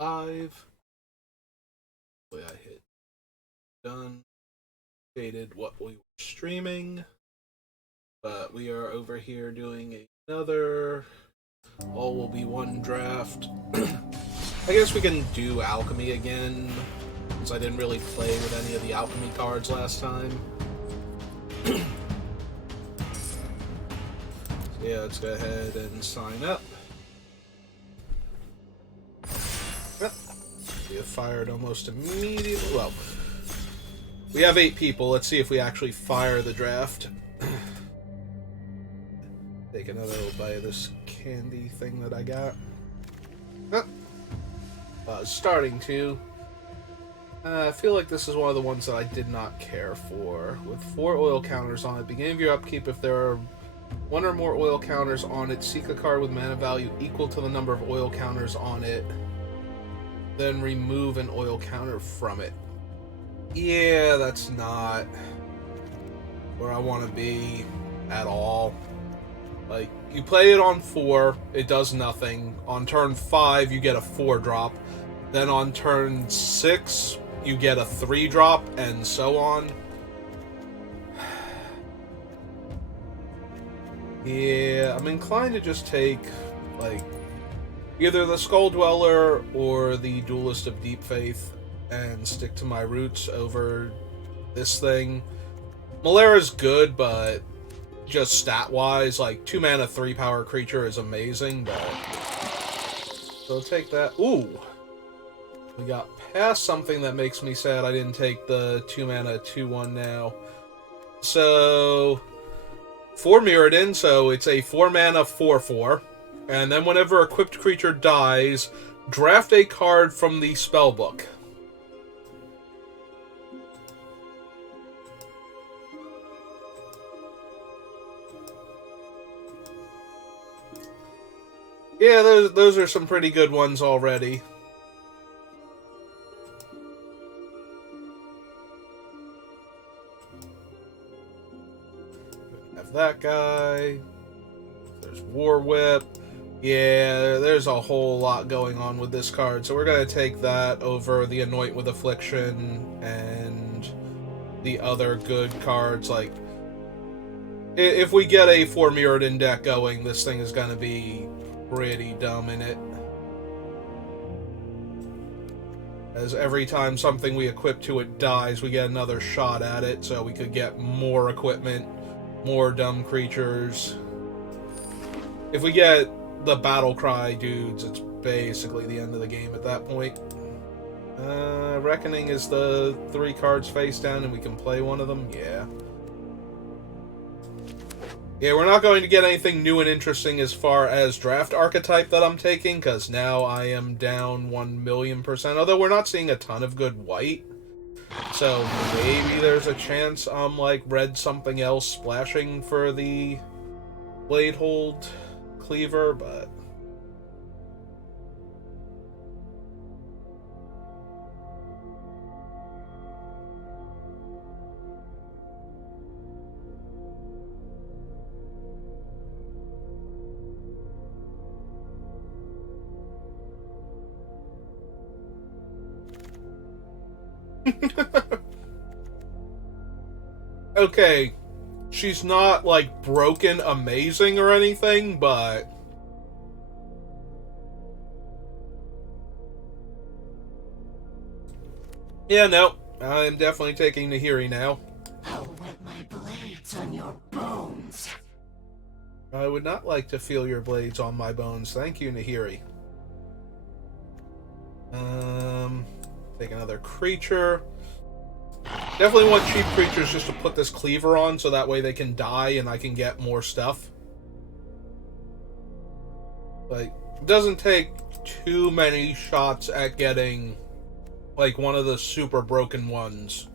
Live. Wait, I hit done. Stated what we were streaming. But we are over here doing another. All will be one draft. I guess we can do alchemy again, since I didn't really play with any of the alchemy cards last time. So yeah, let's go ahead and sign up. Yep. We have fired almost immediately. Well, we have 8 people. Let's see if we actually fire the draft. Take another bite of this candy thing that I got. Starting to. I feel like this is one of the ones that I did not care for. With 4 oil counters on it, beginning of your upkeep, if there are 1 or more oil counters on it, seek a card with mana value equal to the number of oil counters on it. Then remove an oil counter from it. Yeah, that's not where I want to be at all. Like, you play it on 4, it does nothing. On turn 5, you get a 4-drop. Then on turn 6, you get a 3-drop, and so on. Yeah, I'm inclined to just take, like, either the Skull Dweller or the Duelist of Deep Faith and stick to my roots over this thing. Malera's good, but just stat-wise, like, 2 mana, 3 power creature is amazing, but... So I'll take that. Ooh! We got past something that makes me sad I didn't take the 2 mana, 2/1 now. So... 4 Mirrodin, so it's a 4 mana, 4/4. And then whenever equipped creature dies, draft a card from the spellbook. Yeah, those are some pretty good ones already. Have that guy. There's War Whip. Yeah, there's a whole lot going on with this card, so we're going to take that over the Anoint with Affliction and the other good cards. Like, if we get a 4 Mirrodin deck going, this thing is going to be pretty dumb in it. As every time something we equip to it dies, we get another shot at it, so we could get more equipment, more dumb creatures. If we get the Battle Cry dudes, it's basically the end of the game at that point. Reckoning is the 3 cards face down and we can play one of them? Yeah. Yeah, we're not going to get anything new and interesting as far as draft archetype that I'm taking, because now I am down 1,000,000%, although we're not seeing a ton of good white. So maybe there's a chance I'm like red something else splashing for the Bladehold Cleaver, but... Okay, she's not, like, broken amazing or anything, but... Yeah, no, I'm definitely taking Nahiri now. I'll wet my blades on your bones. I would not like to feel your blades on my bones. Thank you, Nahiri. Take another creature. Definitely want cheap creatures just to put this cleaver on, so that way they can die and I can get more stuff. Like, it doesn't take too many shots at getting, like, one of the super broken ones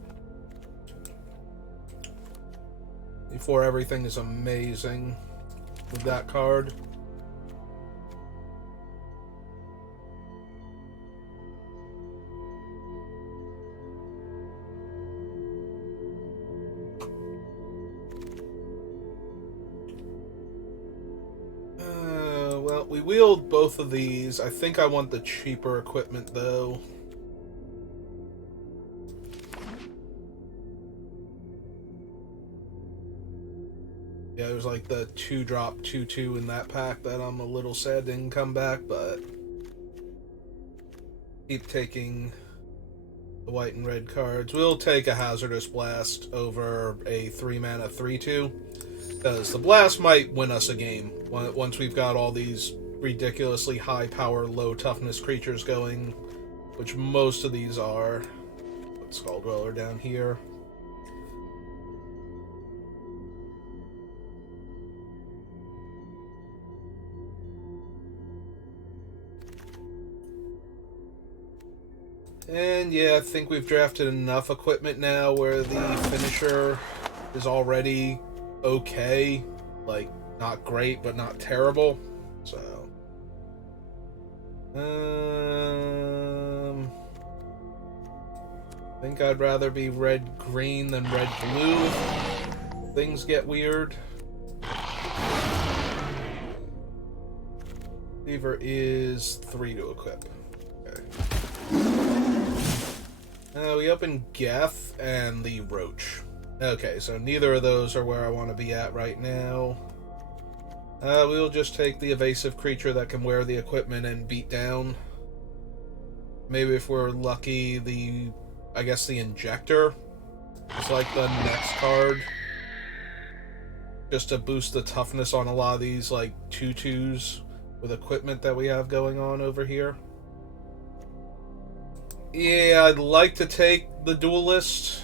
before everything is amazing with that card. Well, We wheeled both of these. I think I want the cheaper equipment, though. Yeah, there's like the 2-drop 2/2 in that pack that I'm a little sad didn't come back, but keep taking the white and red cards. We'll take a Hazardous Blast over a 3-mana 3/2, because the Blast might win us a game once we've got all these ridiculously high power, low toughness creatures going, which most of these are. Put Skull Dweller down here. And yeah, I think we've drafted enough equipment now where the finisher is already okay. Like, not great, but not terrible. So, I think I'd rather be red-green than red-blue if things get weird. Cleaver is 3 to equip. Okay. We open Geth and the Roach. Okay, so neither of those are where I want to be at right now. We'll just take the evasive creature that can wear the equipment and beat down. Maybe if we're lucky, I guess the Injector is like the next card. Just to boost the toughness on a lot of these like 2/2s with equipment that we have going on over here. Yeah, I'd like to take the Duelist.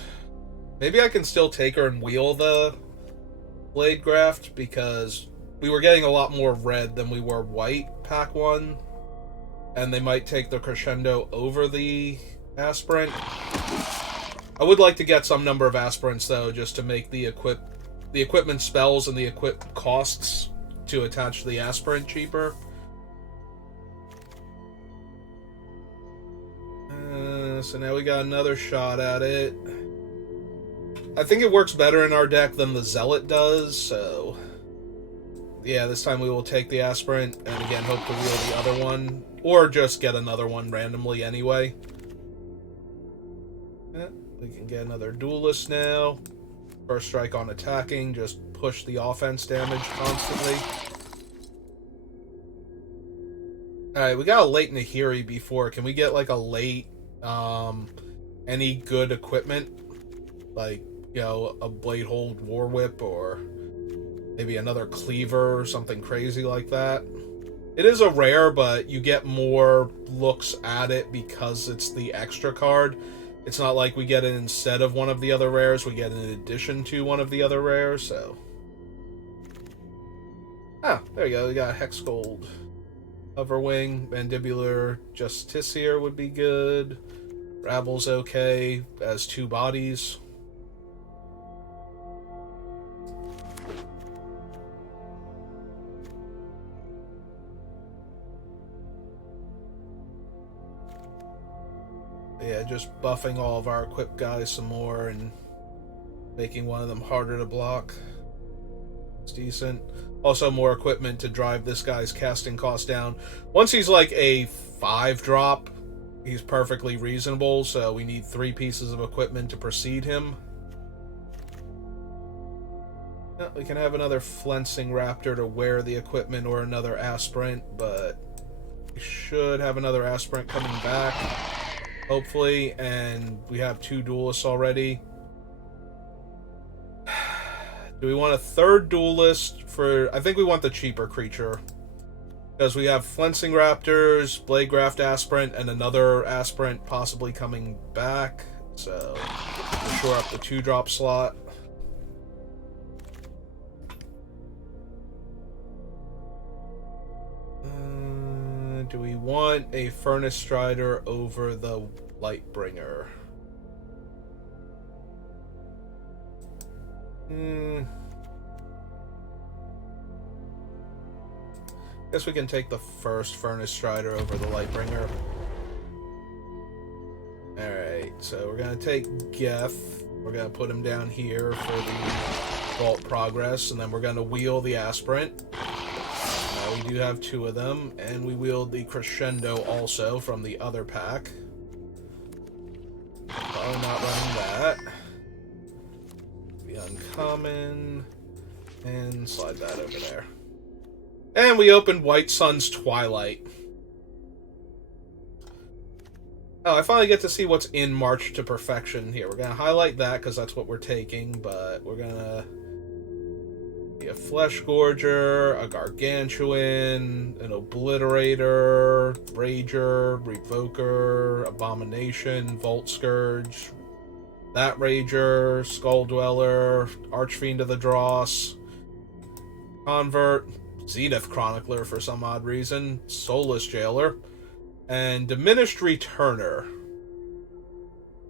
Maybe I can still take her and wheel the Blade Graft, because we were getting a lot more red than we were white pack 1. And they might take the Crescendo over the Aspirant. I would like to get some number of Aspirants, though, just to make the equipment spells and the equip costs to attach to the Aspirant cheaper. So now we got another shot at it. I think it works better in our deck than the Zealot does, so yeah, this time we will take the Aspirant and again hope to wheel the other one, or just get another one randomly anyway. Yeah, we can get another Duelist now. First strike on attacking, just push the offense damage constantly. Alright, we got a late Nahiri before. Can we get like a late any good equipment, like, you know, a Bladehold War Whip, or maybe another Cleaver or something crazy like that? It is a rare, but you get more looks at it because it's the extra card. It's not like we get it instead of one of the other rares, we get it in addition to one of the other rares, so. Ah, there you go, we got Hexgold. Hoverwing, Mandibular Justiciar would be good. Rabble's okay as 2 bodies. Yeah, just buffing all of our equipped guys some more and making one of them harder to block. It's decent. Also more equipment to drive this guy's casting cost down. Once he's like a 5-drop, he's perfectly reasonable, so we need 3 pieces of equipment to precede him. We can have another Flensing Raptor to wear the equipment, or another Aspirant, but we should have another Aspirant coming back, hopefully, and we have 2 Duelists already. Do we want a 3rd Duelist for... I think we want the cheaper creature, because we have Flensing Raptors, Blade Graft Aspirant, and another Aspirant possibly coming back, so we'll shore up the 2-drop slot. Do we want a Furnace Strider over the Lightbringer? Guess we can take the first Furnace Strider over the Lightbringer. Alright, so we're gonna take Geth. We're gonna put him down here for the Vault Progress, and then we're gonna wheel the Aspirant. we do have 2 of them, and we wield the Crescendo also from the other pack. Probably not running that. The uncommon, and slide that over there. And we opened White Sun's Twilight. Oh, I finally get to see what's in March to Perfection here. We're going to highlight that because that's what we're taking, but we're going to be a Flesh Gorger, a Gargantuan, an Obliterator, Rager, Revoker, Abomination, Volt Scourge, that Rager, Skull Dweller, Archfiend of the Dross, Convert, Zenith Chronicler for some odd reason, Soulless Jailer, and Diminished Returner.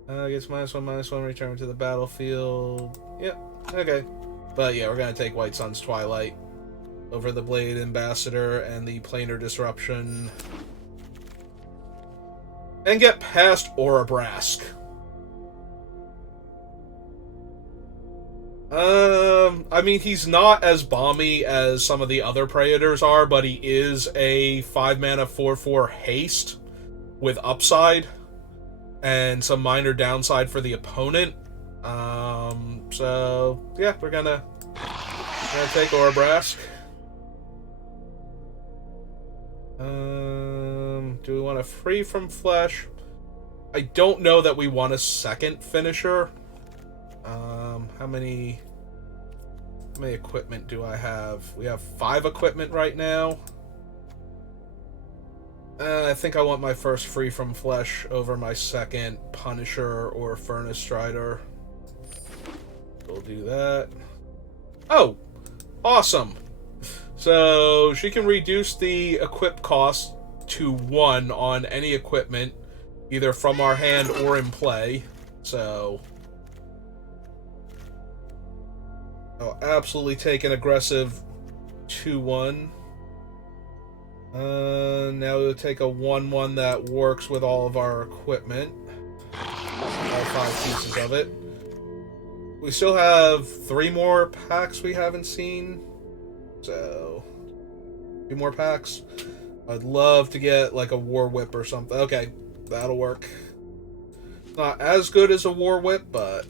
Gets -1/-1, return to the battlefield. Yep, okay. But yeah, we're going to take White Sun's Twilight over the Blade Ambassador and the Planar Disruption. And get past Orabrask. I mean, he's not as bomby as some of the other Praetors are, but he is a 5-mana 4/4 haste with upside and some minor downside for the opponent. So yeah, we're gonna take Orabrask. Do we want a Free from Flesh? I don't know that we want a second finisher. How many equipment do I have? We have 5 equipment right now. I think I want my first Free from Flesh over my second Punisher or Furnace Strider. We'll do that. Oh! Awesome! So, she can reduce the equip cost to 1 on any equipment, either from our hand or in play. So, I'll absolutely take an aggressive 2/1. Now we'll take a 1/1 that works with all of our equipment. All 5 pieces of it. We still have 3 more packs we haven't seen. So, 3 more packs. I'd love to get like a War Whip or something. Okay, that'll work. Not as good as a War Whip, but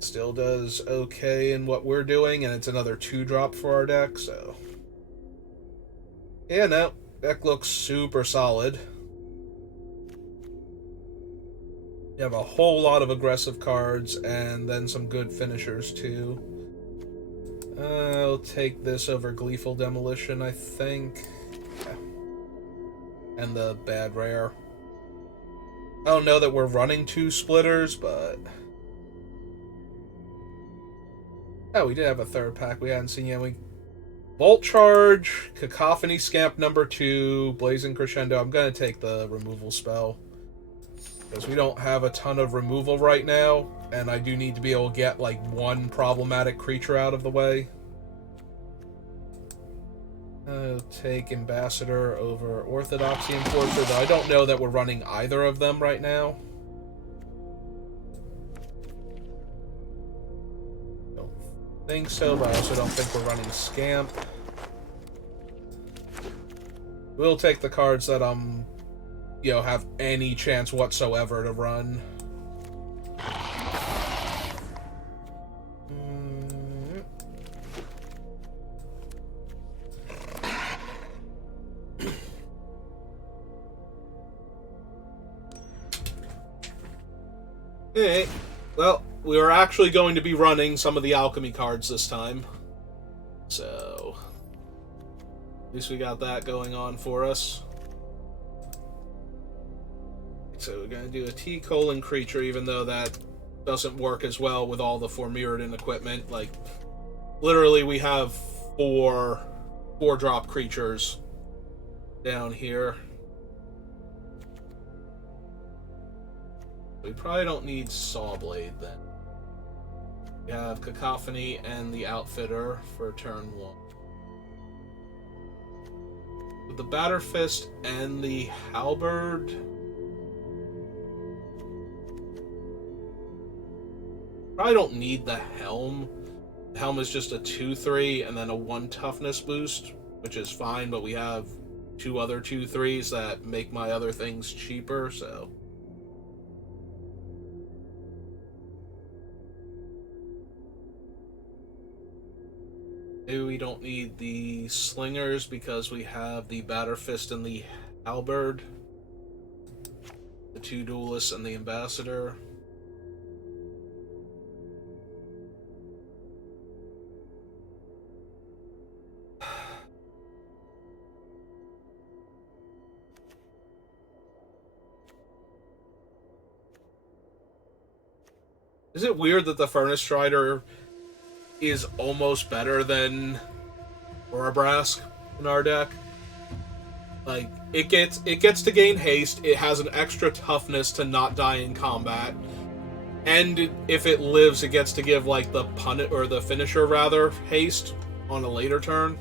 still does okay in what we're doing, and it's another 2-drop for our deck, so yeah, no, deck looks super solid. You have a whole lot of aggressive cards and then some good finishers too. I'll take this over Gleeful Demolition, I think. Yeah. And the bad rare. I don't know that we're running 2 splitters, but oh, we did have a 3rd pack we hadn't seen yet. Bolt Charge, Cacophony Scamp number 2, Blazing Crescendo. I'm going to take the removal spell, because we don't have a ton of removal right now, and I do need to be able to get like 1 problematic creature out of the way. I'll take Ambassador over Orthodoxy Enforcer, though I don't know that we're running either of them right now. Think so, but I also don't think we're running Scamp. We'll take the cards that have any chance whatsoever to run. Okay, well, we are actually going to be running some of the alchemy cards this time. So, at least we got that going on for us. So we're going to do a T-colon creature, even though that doesn't work as well with all the 4 Mirrodin equipment. Like, literally we have 4-drop creatures down here. We probably don't need Sawblade then. We have Cacophony and the Outfitter for turn 1. With the Batterfist and the Halberd, probably don't need the Helm. Helm is just a 2/3 and then a 1 toughness boost, which is fine, but we have 2 other 2/3s that make my other things cheaper, so. Maybe we don't need the slingers because we have the batter fist and the halberd, the 2 duelists and the ambassador. Is it weird that the Furnace Strider is almost better than Orobrask in our deck? Like, it gets to gain haste, it has an extra toughness to not die in combat, and if it lives, it gets to give, like, the punish, or the finisher, rather, haste on a later turn.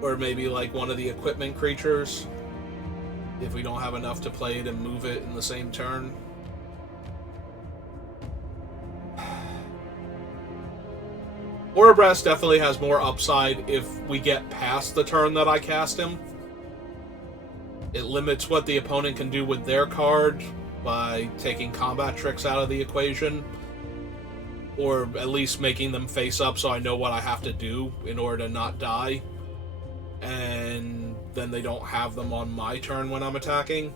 Or maybe, like, one of the equipment creatures, if we don't have enough to play it and move it in the same turn. Orobrask definitely has more upside if we get past the turn that I cast him. It limits what the opponent can do with their card by taking combat tricks out of the equation, or at least making them face up so I know what I have to do in order to not die, and then they don't have them on my turn when I'm attacking,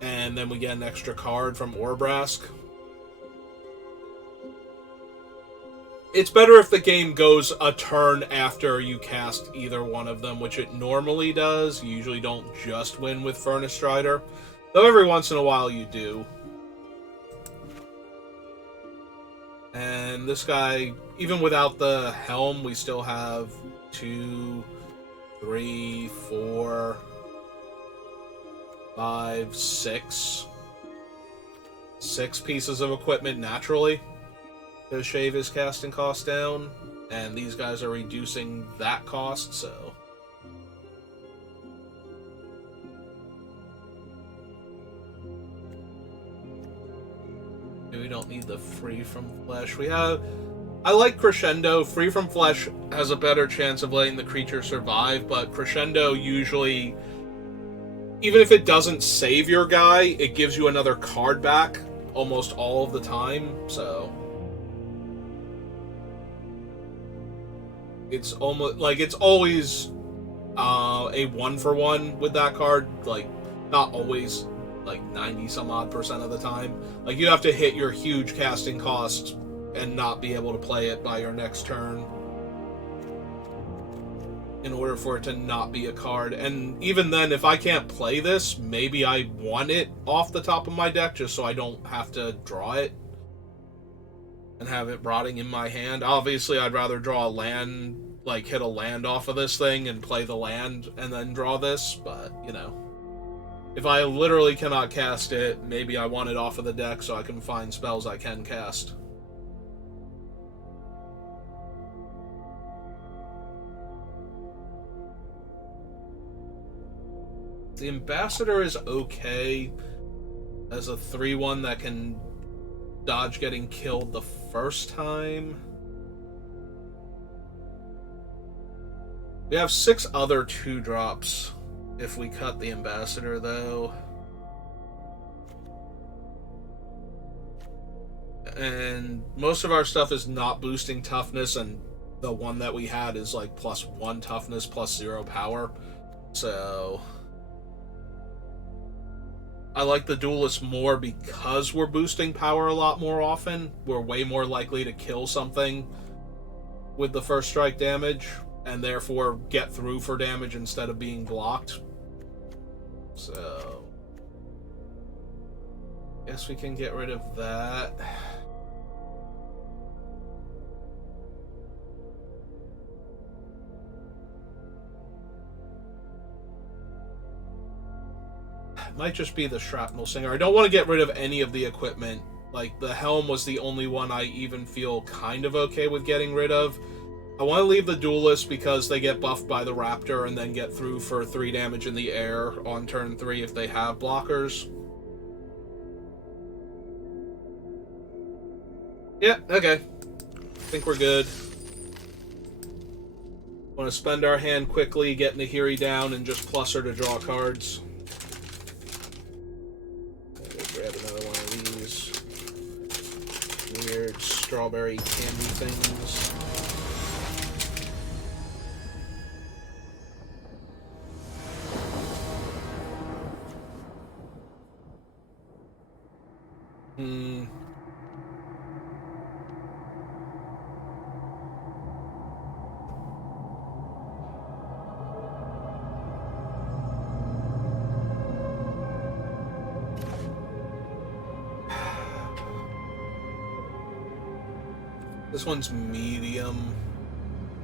and then we get an extra card from Orobrask. It's better if the game goes a turn after you cast either one of them, which it normally does. You usually don't just win with Furnace Strider, though every once in a while you do. And this guy, even without the helm, we still have 2, 3, 4, 5, 6 pieces of equipment naturally to shave his casting cost down, and these guys are reducing that cost, so. We don't need the Free From Flesh. I like Crescendo. Free From Flesh has a better chance of letting the creature survive, but Crescendo usually, even if it doesn't save your guy, it gives you another card back almost all of the time, so. It's almost like it's always a 1-for-1 with that card. Like, not always, like 90-some-odd% of the time. Like, you have to hit your huge casting cost and not be able to play it by your next turn in order for it to not be a card. And even then, if I can't play this, maybe I want it off the top of my deck just so I don't have to draw it and have it rotting in my hand. Obviously, I'd rather draw a land, like hit a land off of this thing and play the land and then draw this, but, you know. If I literally cannot cast it, maybe I want it off of the deck so I can find spells I can cast. The Ambassador is okay as a 3/1 that can dodge getting killed the first time. We have 6 other 2-drops if we cut the Ambassador, though. And most of our stuff is not boosting toughness, and the one that we had is like +1 toughness, +0 power. So I like the Duelist more because we're boosting power a lot more often. We're way more likely to kill something with the first strike damage, and therefore get through for damage instead of being blocked. So guess we can get rid of that. Might just be the Shrapnel Singer. I don't want to get rid of any of the equipment. Like, the Helm was the only one I even feel kind of okay with getting rid of. I want to leave the Duelist because they get buffed by the Raptor and then get through for 3 damage in the air on turn 3 if they have blockers. Yeah, okay. Think we're good. Want to spend our hand quickly, get Nahiri down, and just plus her to draw cards. Grab another one of these weird strawberry candy things. This one's medium.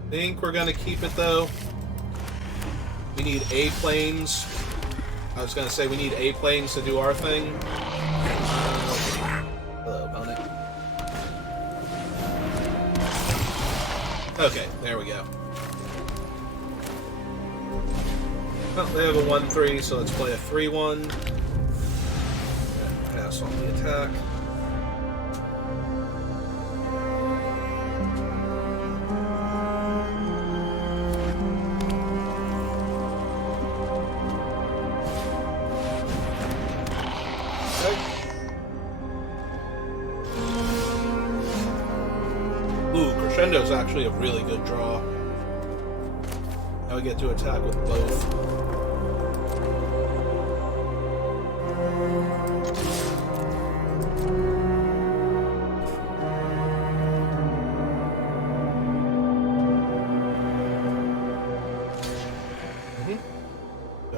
I think we're gonna keep it though. We need A planes. I was gonna say we need A planes to do our thing. Hello, opponent. Okay, there we go. Oh, they have a 1-3, so let's play a 3-1. Pass on the attack. Ooh, Crescendo's actually a really good draw. Now we get to attack with both.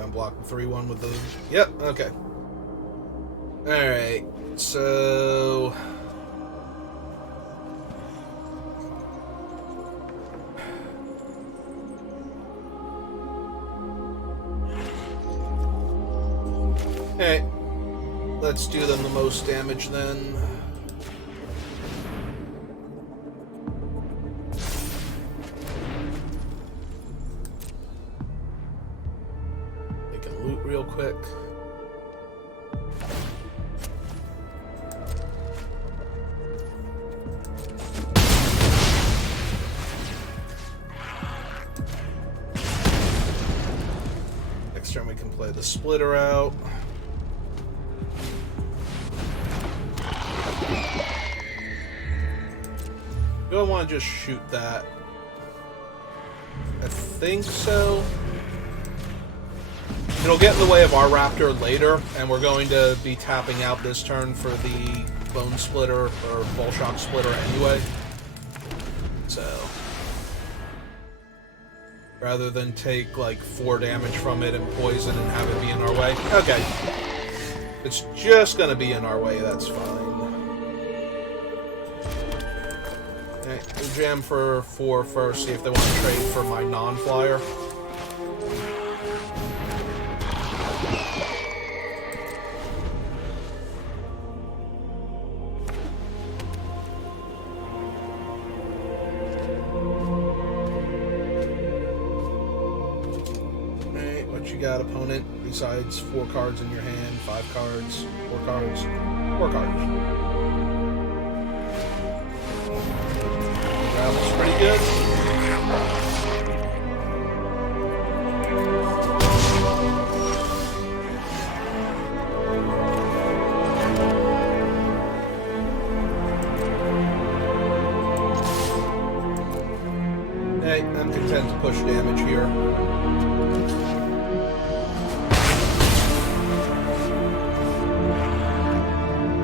I'm blocking 3-1 with those. Yep, okay. Alright, so... Alright, let's do them the most damage then. They can loot real quick. Next turn we can play the splitter out. Do I want to just shoot that? I think so. It'll get in the way of our raptor later, and we're going to be tapping out this turn for the bone splitter or Volshock splitter anyway. So, rather than take like 4 damage from it and poison and have it be in our way. Okay. It's just gonna be in our way, that's fine. Okay, we'll jam for 4 first, see if they want to trade for my non-flyer. Alright, what you got, opponent? Besides 4 cards in your hand, 5 cards, 4 cards, 4 cards. That was pretty good. Hey, I'm content to push damage here.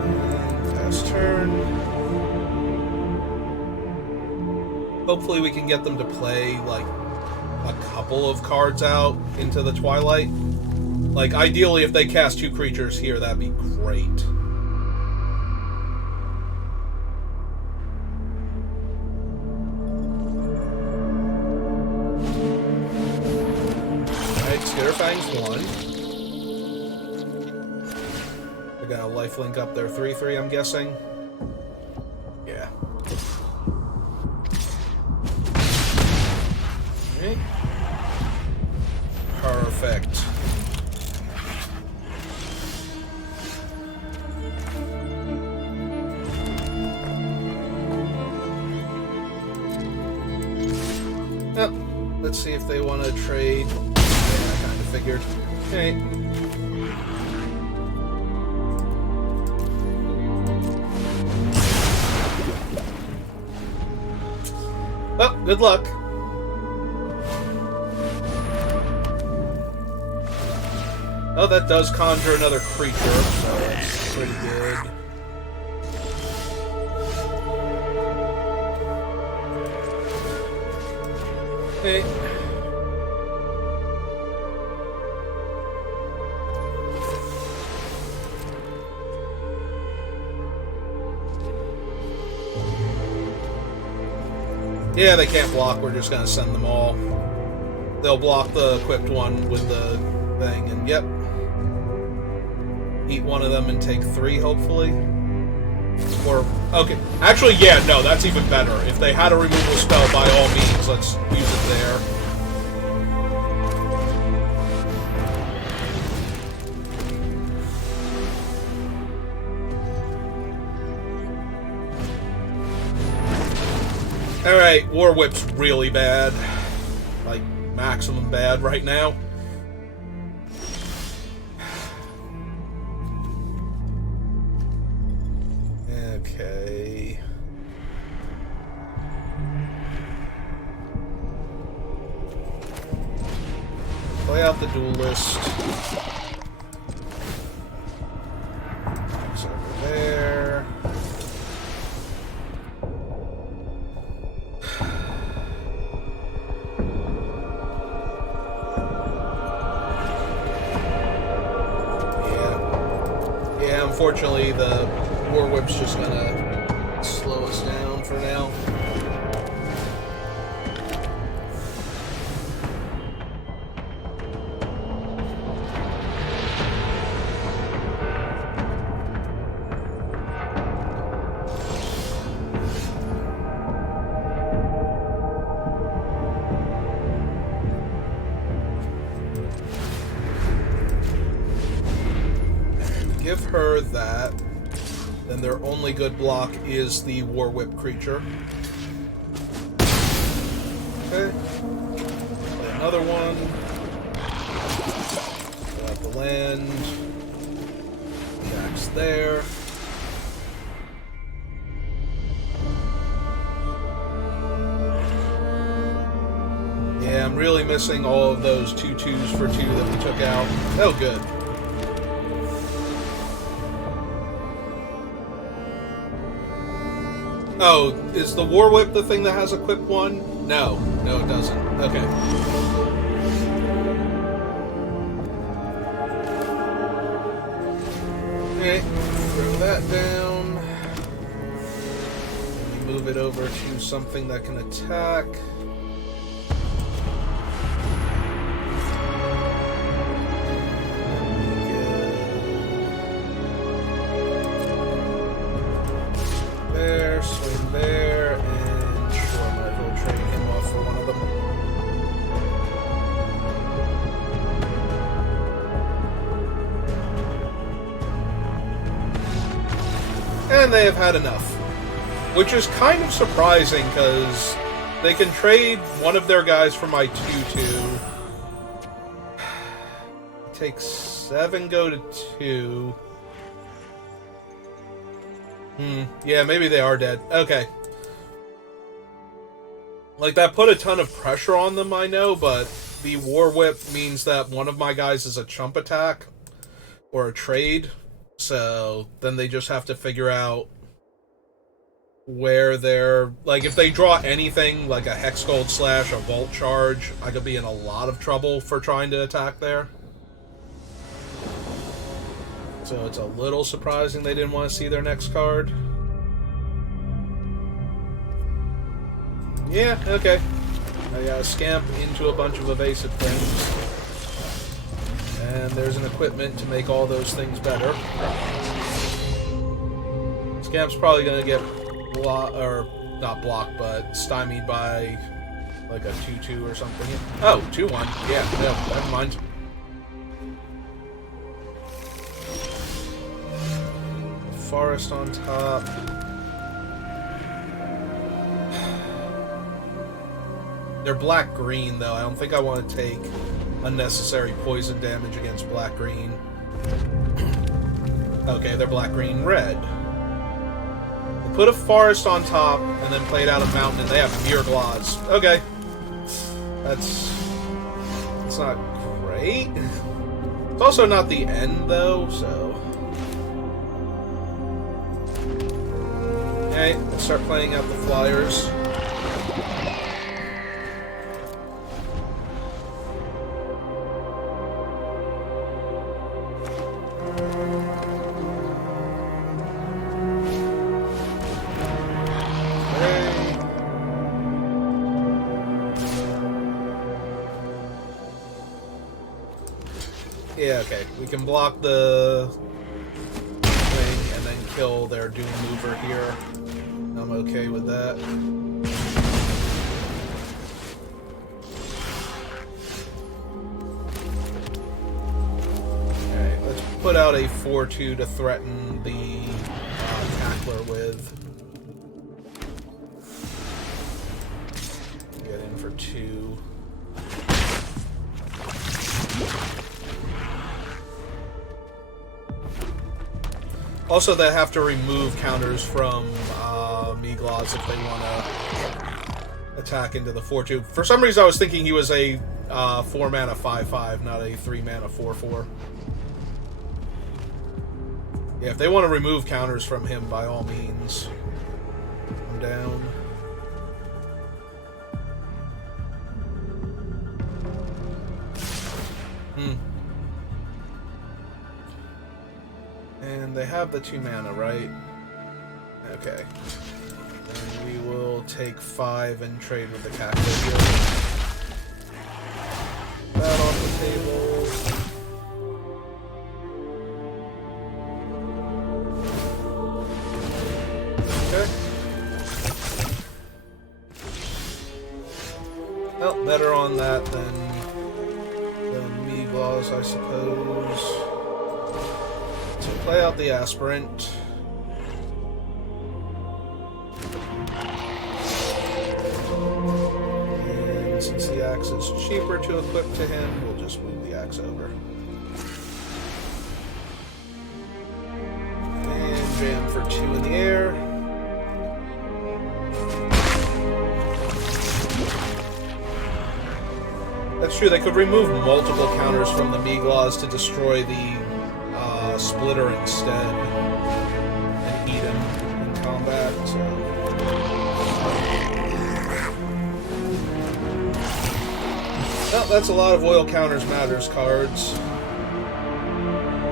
And pass turn. Hopefully we can get them to play, like, a couple of cards out into the Twilight. Like, ideally, if they cast 2 creatures here, that'd be great. Alright, Skitterfang's 1. They're gonna lifelink up their 3/3, I'm guessing. Yeah. Perfect. let's see if they want to trade. Yeah, I kind of figured. Okay. Well, good luck. Oh, that does conjure another creature, so that's pretty good. Okay. Yeah, they can't block. We're just gonna send them all. They'll block the equipped one with the thing, and yep. Eat one of them and take 3, hopefully. Or, okay. Actually, yeah, no, that's even better. If they had a removal spell, by all means, let's use it there. Alright, War Whip's really bad. Like, maximum bad right now. Okay. Play out the duelist. It's over there. Yeah, unfortunately the War Whip's just gonna slow us down for now. Give her that. Then their only good block is the War Whip creature. Okay. Play another one. Pull out the land. Attacks there. Yeah, I'm really missing all of those 2/2s for 2 that we took out. Oh, good. Oh, is the War Whip the thing that has equipped 1? No. No, it doesn't. Okay. Okay, throw that down. Move it over to something that can attack. Swing there, and sure, I might as well trade him off for one of them. And they have had enough. Which is kind of surprising, because they can trade one of their guys for my 2/2. Take 7, go to 2. Yeah, maybe they are dead. Okay. Like, that put a ton of pressure on them, I know, but the War Whip means that one of my guys is a chump attack or a trade, so then they just have to figure out where they're... Like, if they draw anything, like a Hex Gold Slash, a Vault Charge, I could be in a lot of trouble for trying to attack there. So it's a little surprising they didn't want to see their next card. Yeah, okay. I gotta scamp into a bunch of evasive things. And there's an equipment to make all those things better. Scamp's probably gonna get or not blocked, but stymied by like a 2/2 or something. Oh, 2/1. Yeah, no, never mind. Forest on top. They're black-green, though. I don't think I want to take unnecessary poison damage against black-green. Okay, they're black-green-red. They put a forest on top and then played out a mountain, and they have Myrgloz. Okay. That's not great. It's also not the end, though, so... Okay, let's start playing out the flyers. Yeah, okay. We can block the thing and then kill their Doom Mover here. I'm okay with that. Okay, let's put out a 4-2 to threaten the Tackler with. Get in for 2. Also, they have to remove counters from Myrgloz if they want to attack into the 4-2. For some reason, I was thinking he was a 4-mana 5-5, not a 3-mana 4-4. Yeah, if they want to remove counters from him, by all means. I'm down. And they have the 2 mana, right? Okay. Then we will take 5 and trade with the Cackler here. That off the table. Okay. Well, better on that than Myrgloz, I suppose. Play out the Aspirant. And since the axe is cheaper to equip to him, we'll just move the axe over. And jam for 2 in the air. That's true, they could remove multiple counters from the Myrgloz to destroy the Splitter instead and eat him in combat, so... Well, that's a lot of Oil Counters Matters cards.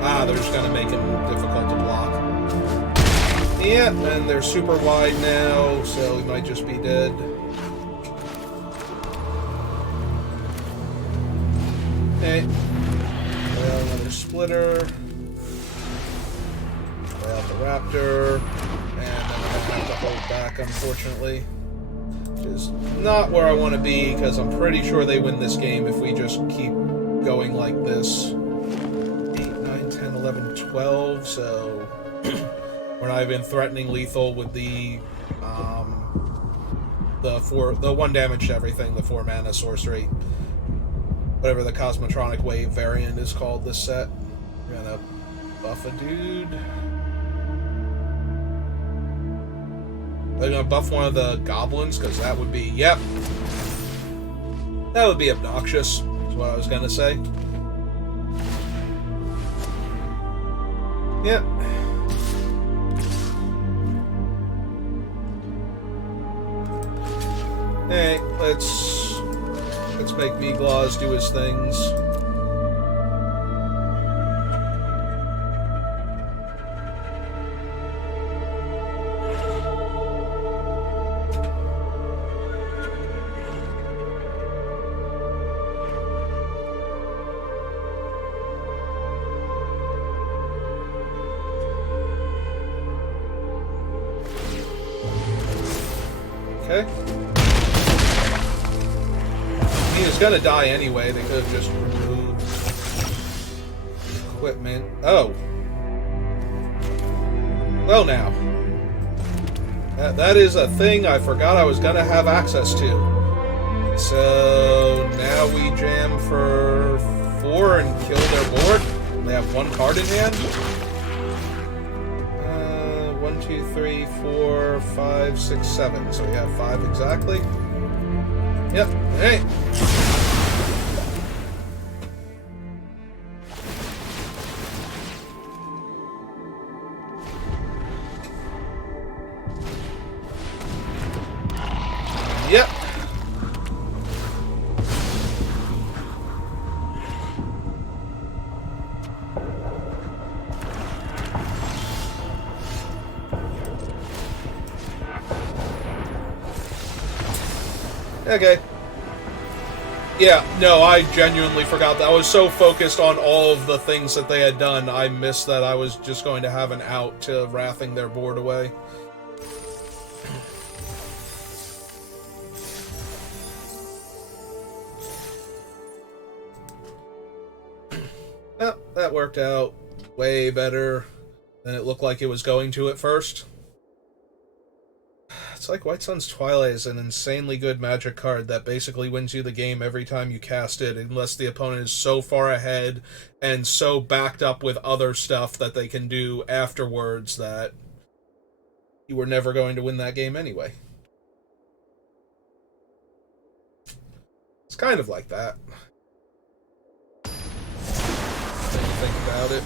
They're just gonna make him difficult to block. Yeah, and they're super wide now, so he might just be dead. Okay. Well, another Splitter. Out the Raptor, and then I'm going to have to hold back, unfortunately. Which is not where I want to be, because I'm pretty sure they win this game if we just keep going like this. 8, 9, 10, 11, 12, so we're not even threatening lethal with the 1 damage to everything, the 4 mana sorcery. Whatever the Cosmotronic Wave variant is called this set. We're going to buff a dude. They're gonna buff one of the goblins, because that would be, yep. That would be obnoxious, is what I was gonna say. Yep. Hey, let's make Myrgloz do his things. Okay. He was gonna die anyway. They could have just removed equipment. Oh. Well now. That is a thing I forgot I was gonna have access to. So now we jam for 4 and kill their board. They have 1 card in hand. 1, 2, 3, 4, 5, 6, 7. So we have 5 exactly. Yep. Alright. Yep. Okay. Yeah, no, I genuinely forgot that. I was so focused on all of the things that they had done, I missed that I was just going to have an out to wrathing their board away. Well, that worked out way better than it looked like it was going to at first. It's like White Sun's Twilight is an insanely good Magic card that basically wins you the game every time you cast it, unless the opponent is so far ahead and so backed up with other stuff that they can do afterwards that you were never going to win that game anyway. It's kind of like that. Think about it.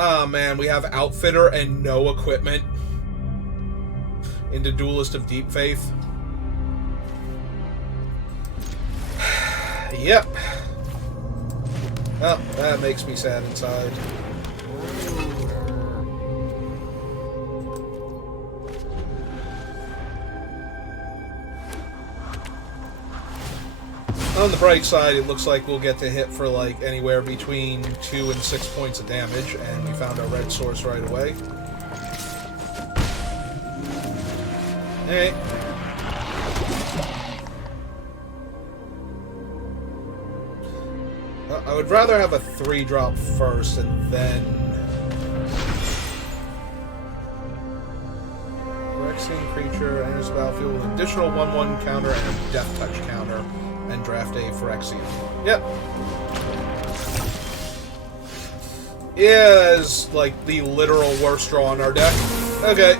Ah, man, we have Outfitter and no equipment into Duelist of Deep Faith. Yep. Well, that makes me sad inside. On the bright side, it looks like we'll get to hit for like anywhere between 2 and 6 points of damage, and we found our red source right away. Alright. I would rather have a 3-drop first and then Phyrexian creature enters the battlefield with an additional 1/1 counter and a Death Touch counter. And draft a Phyrexian. Yep. Yeah, that is like the literal worst draw on our deck. Okay.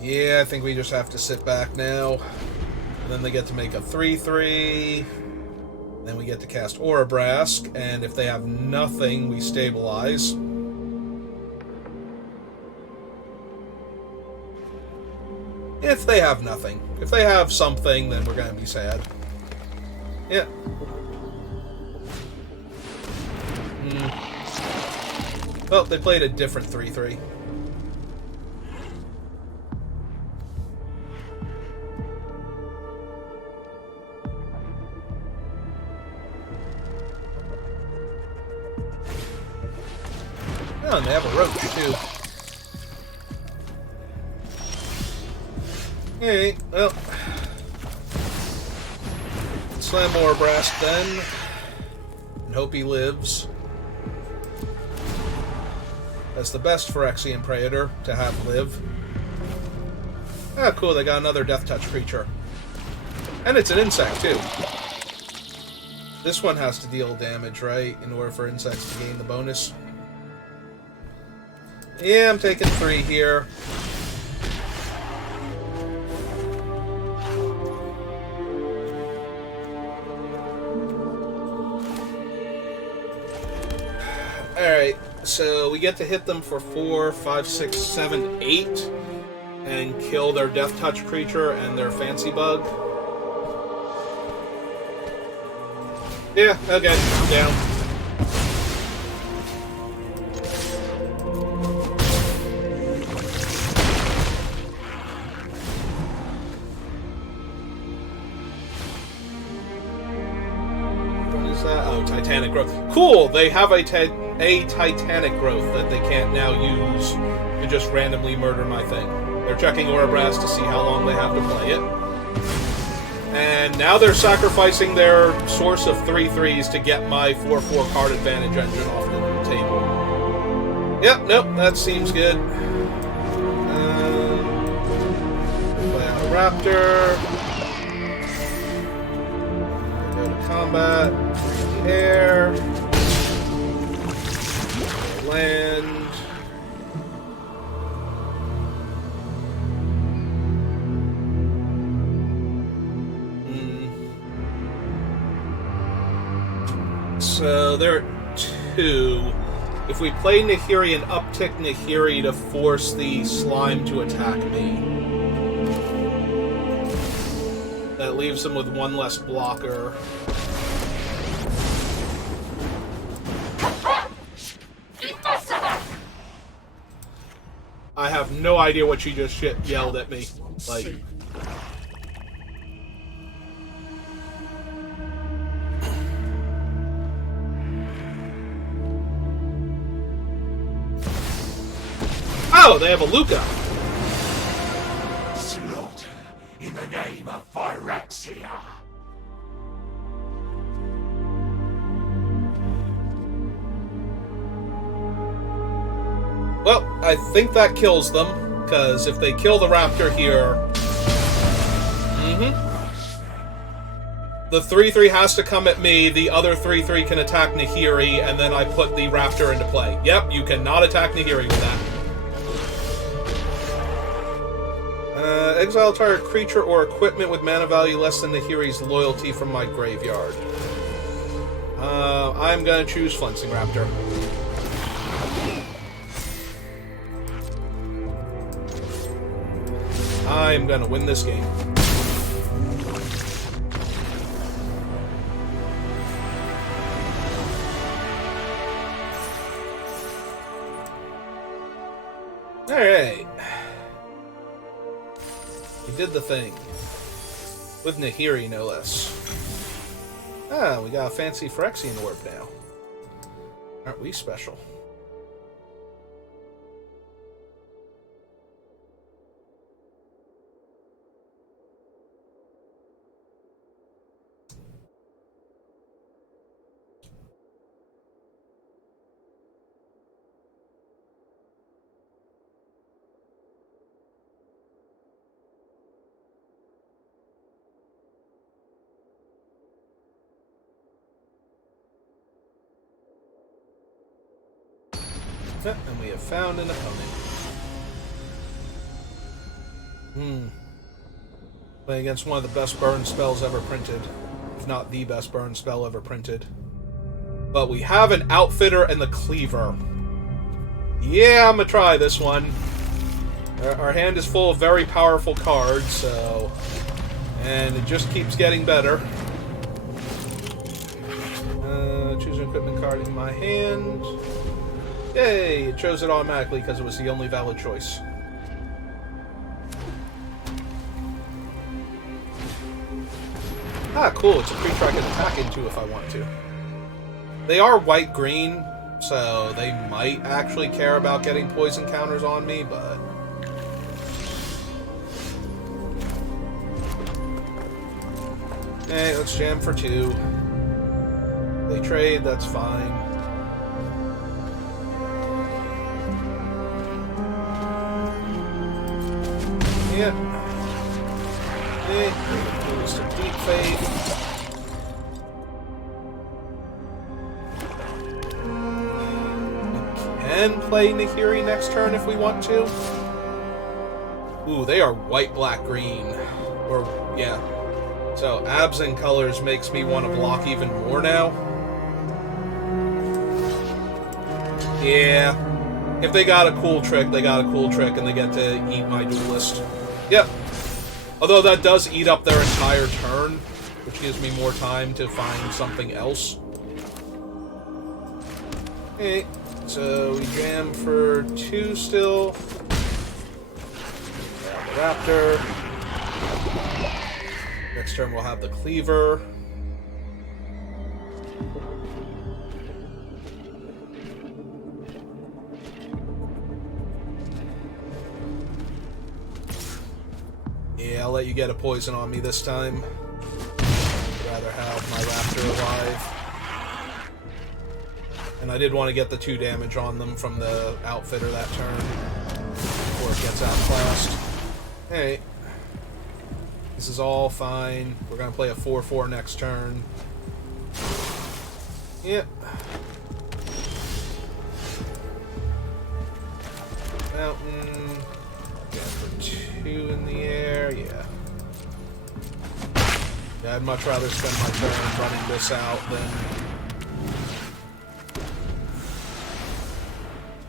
Yeah, I think we just have to sit back now. And then they get to make a 3/3. Then we get to cast Aurabrask, and if they have nothing, we stabilize. If they have nothing. If they have something, then we're going to be sad. Yeah. Well, they played a different 3/3. Oh, and they have a roach, too. Alright, well. Slam Aurabrask then. And hope he lives. That's the best Phyrexian Praetor to have live. Ah, cool, they got another Death Touch creature. And it's an insect, too. This one has to deal damage, right? In order for insects to gain the bonus. Yeah, I'm taking 3 here. Alright, so we get to hit them for 4, 5, 6, 7, 8, and kill their Death Touch creature and their Fancy Bug. Yeah, okay, I'm down. is that? Oh, Titanic Growth. Cool! They have a Titanic Growth that they can't now use to just randomly murder my thing. They're checking Oribras to see how long they have to play it. And now they're sacrificing their source of 3/3s to get my 4/4 card advantage engine off the table. Yep, nope, that seems good. Play out a Raptor. Go to combat. Free the air. Land. So there are two. If we play Nahiri and uptick Nahiri to force the slime to attack me, that leaves them with one less blocker. I have no idea what she just yelled at me. Like... Oh, they have a Luca. Slaughter in the name of Phyrexia. Well, I think that kills them, because if they kill the Raptor here... The 3/3 has to come at me, the other 3/3 can attack Nahiri, and then I put the Raptor into play. Yep, you cannot attack Nahiri with that. Exile target creature or equipment with mana value less than Nahiri's loyalty from my graveyard. I'm gonna choose Flensing Raptor. I'm gonna win this game. Alright. We did the thing. With Nahiri, no less. Ah, we got a fancy Phyrexian orb now. Aren't we special? And we have found an opponent. Playing against one of the best burn spells ever printed. If not the best burn spell ever printed. But we have an Outfitter and the Cleaver. Yeah, I'm gonna try this one. Our hand is full of very powerful cards, so... And it just keeps getting better. Choose an equipment card in my hand. Yay! It chose it automatically because it was the only valid choice. Ah, cool. It's a creature I can attack into if I want to. They are white-green, so they might actually care about getting poison counters on me, but... Hey, let's jam for 2. They trade, that's fine. Yeah. Some Deep Faith. We can play Nahiri next turn if we want to. Ooh, they are white, black, green. Or, yeah. So, abs and colors makes me want to block even more now. Yeah. If they got a cool trick, they got a cool trick, and they get to eat my Duelist. Yep. Although that does eat up their entire turn, which gives me more time to find something else. Okay, so we jam for 2 still. Grab the Raptor. Next turn we'll have the Cleaver. Yeah, I'll let you get a poison on me this time. I'd rather have my raptor alive. And I did want to get the 2 damage on them from the outfitter that turn before it gets outclassed. Hey, this is all fine. We're going to play a 4-4 next turn. Yep. Mountain. Yeah, for 2 in the air, yeah. Yeah, I'd much rather spend my turn running this out than...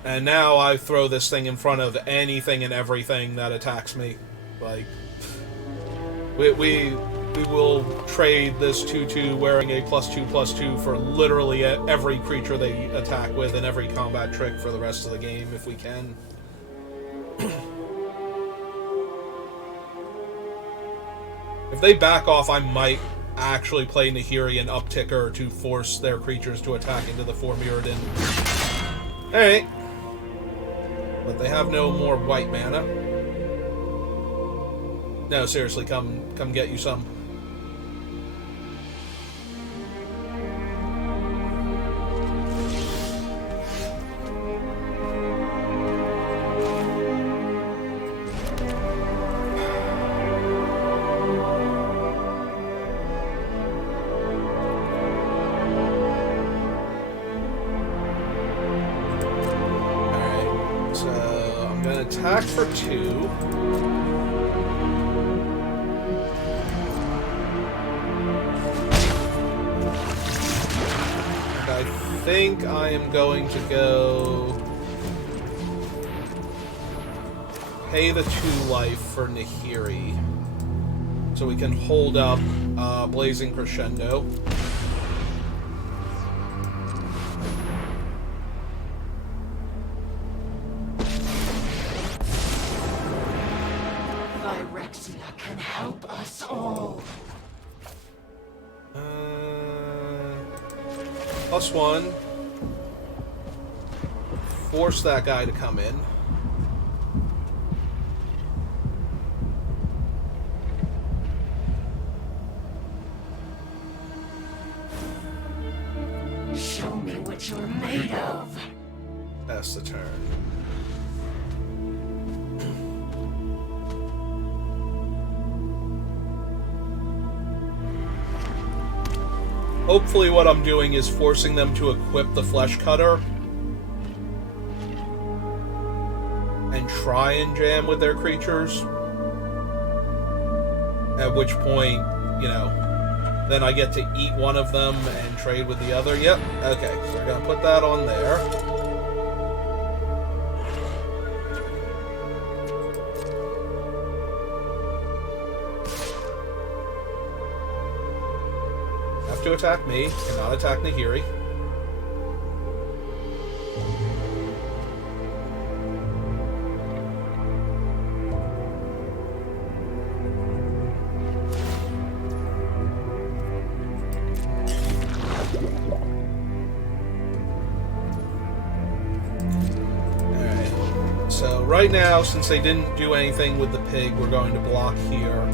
And now I throw this thing in front of anything and everything that attacks me. Like, we will trade this 2/2 wearing a +2/+2 for literally every creature they attack with and every combat trick for the rest of the game if we can. If they back off, I might actually play Nahiri and Upticker to force their creatures to attack into the 4 Mirrodin. Alright. But they have no more white mana. No, seriously, come get you some. Attack for 2. And I think I am going to go pay the 2 life for Nahiri. So we can hold up Blazing Crescendo. +1. Force that guy to come in. Show me what you're made of. That's the turn. Hopefully what I'm doing is forcing them to equip the Flesh Cutter and try and jam with their creatures. At which point, you know, then I get to eat one of them and trade with the other. Yep, okay, so we're going to put that on there. To attack me, cannot attack Nahiri. Alright, so right now, since they didn't do anything with the pig, we're going to block here.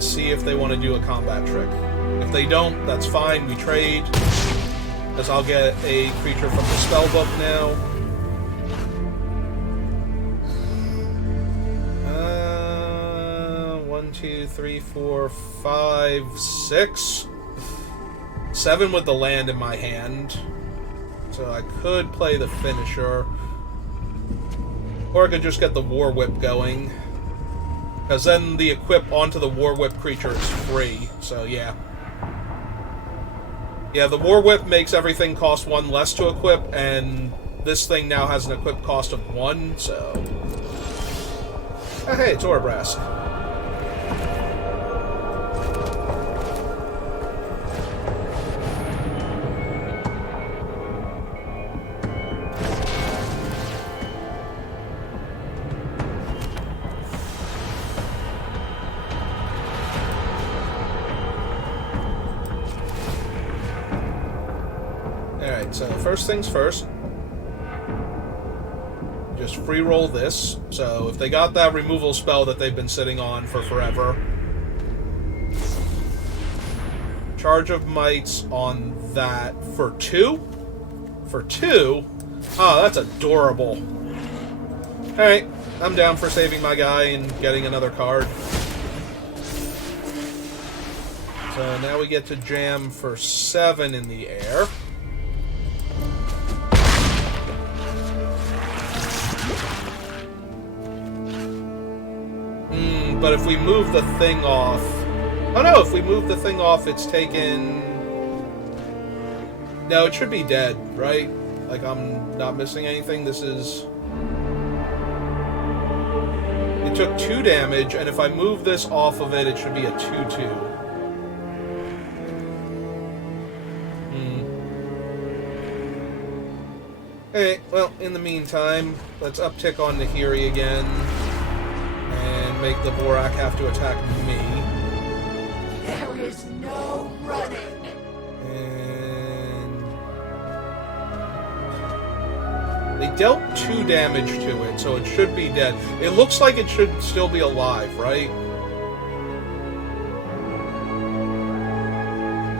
See if they want to do a combat trick. If they don't, that's fine, we trade. Because I'll get a creature from the spellbook now. 1, 2, 3, 4, 5, 6. 7 with the land in my hand. So I could play the finisher. Or I could just get the War Whip going. Because then the equip onto the War Whip creature is free, so yeah. Yeah, the War Whip makes everything cost 1 less to equip, and this thing now has an equip cost of 1, so... Oh, hey, it's Orobrask. Alright, so first things first. Just free roll this. So if they got that removal spell that they've been sitting on for forever. Charge of Mights on that for 2? For 2? Oh, that's adorable. Alright, I'm down for saving my guy and getting another card. So now we get to jam for 7 in the air. But if we move the thing off... Oh no, if we move the thing off, it's taken... No, it should be dead, right? Like, I'm not missing anything. This is... It took 2 damage, and if I move this off of it, it should be a 2/2. Hey, well, in the meantime, let's uptick on Nahiri again. And make the Vorak have to attack me. There is no running. And... They dealt 2 damage to it, so it should be dead. It looks like it should still be alive, right?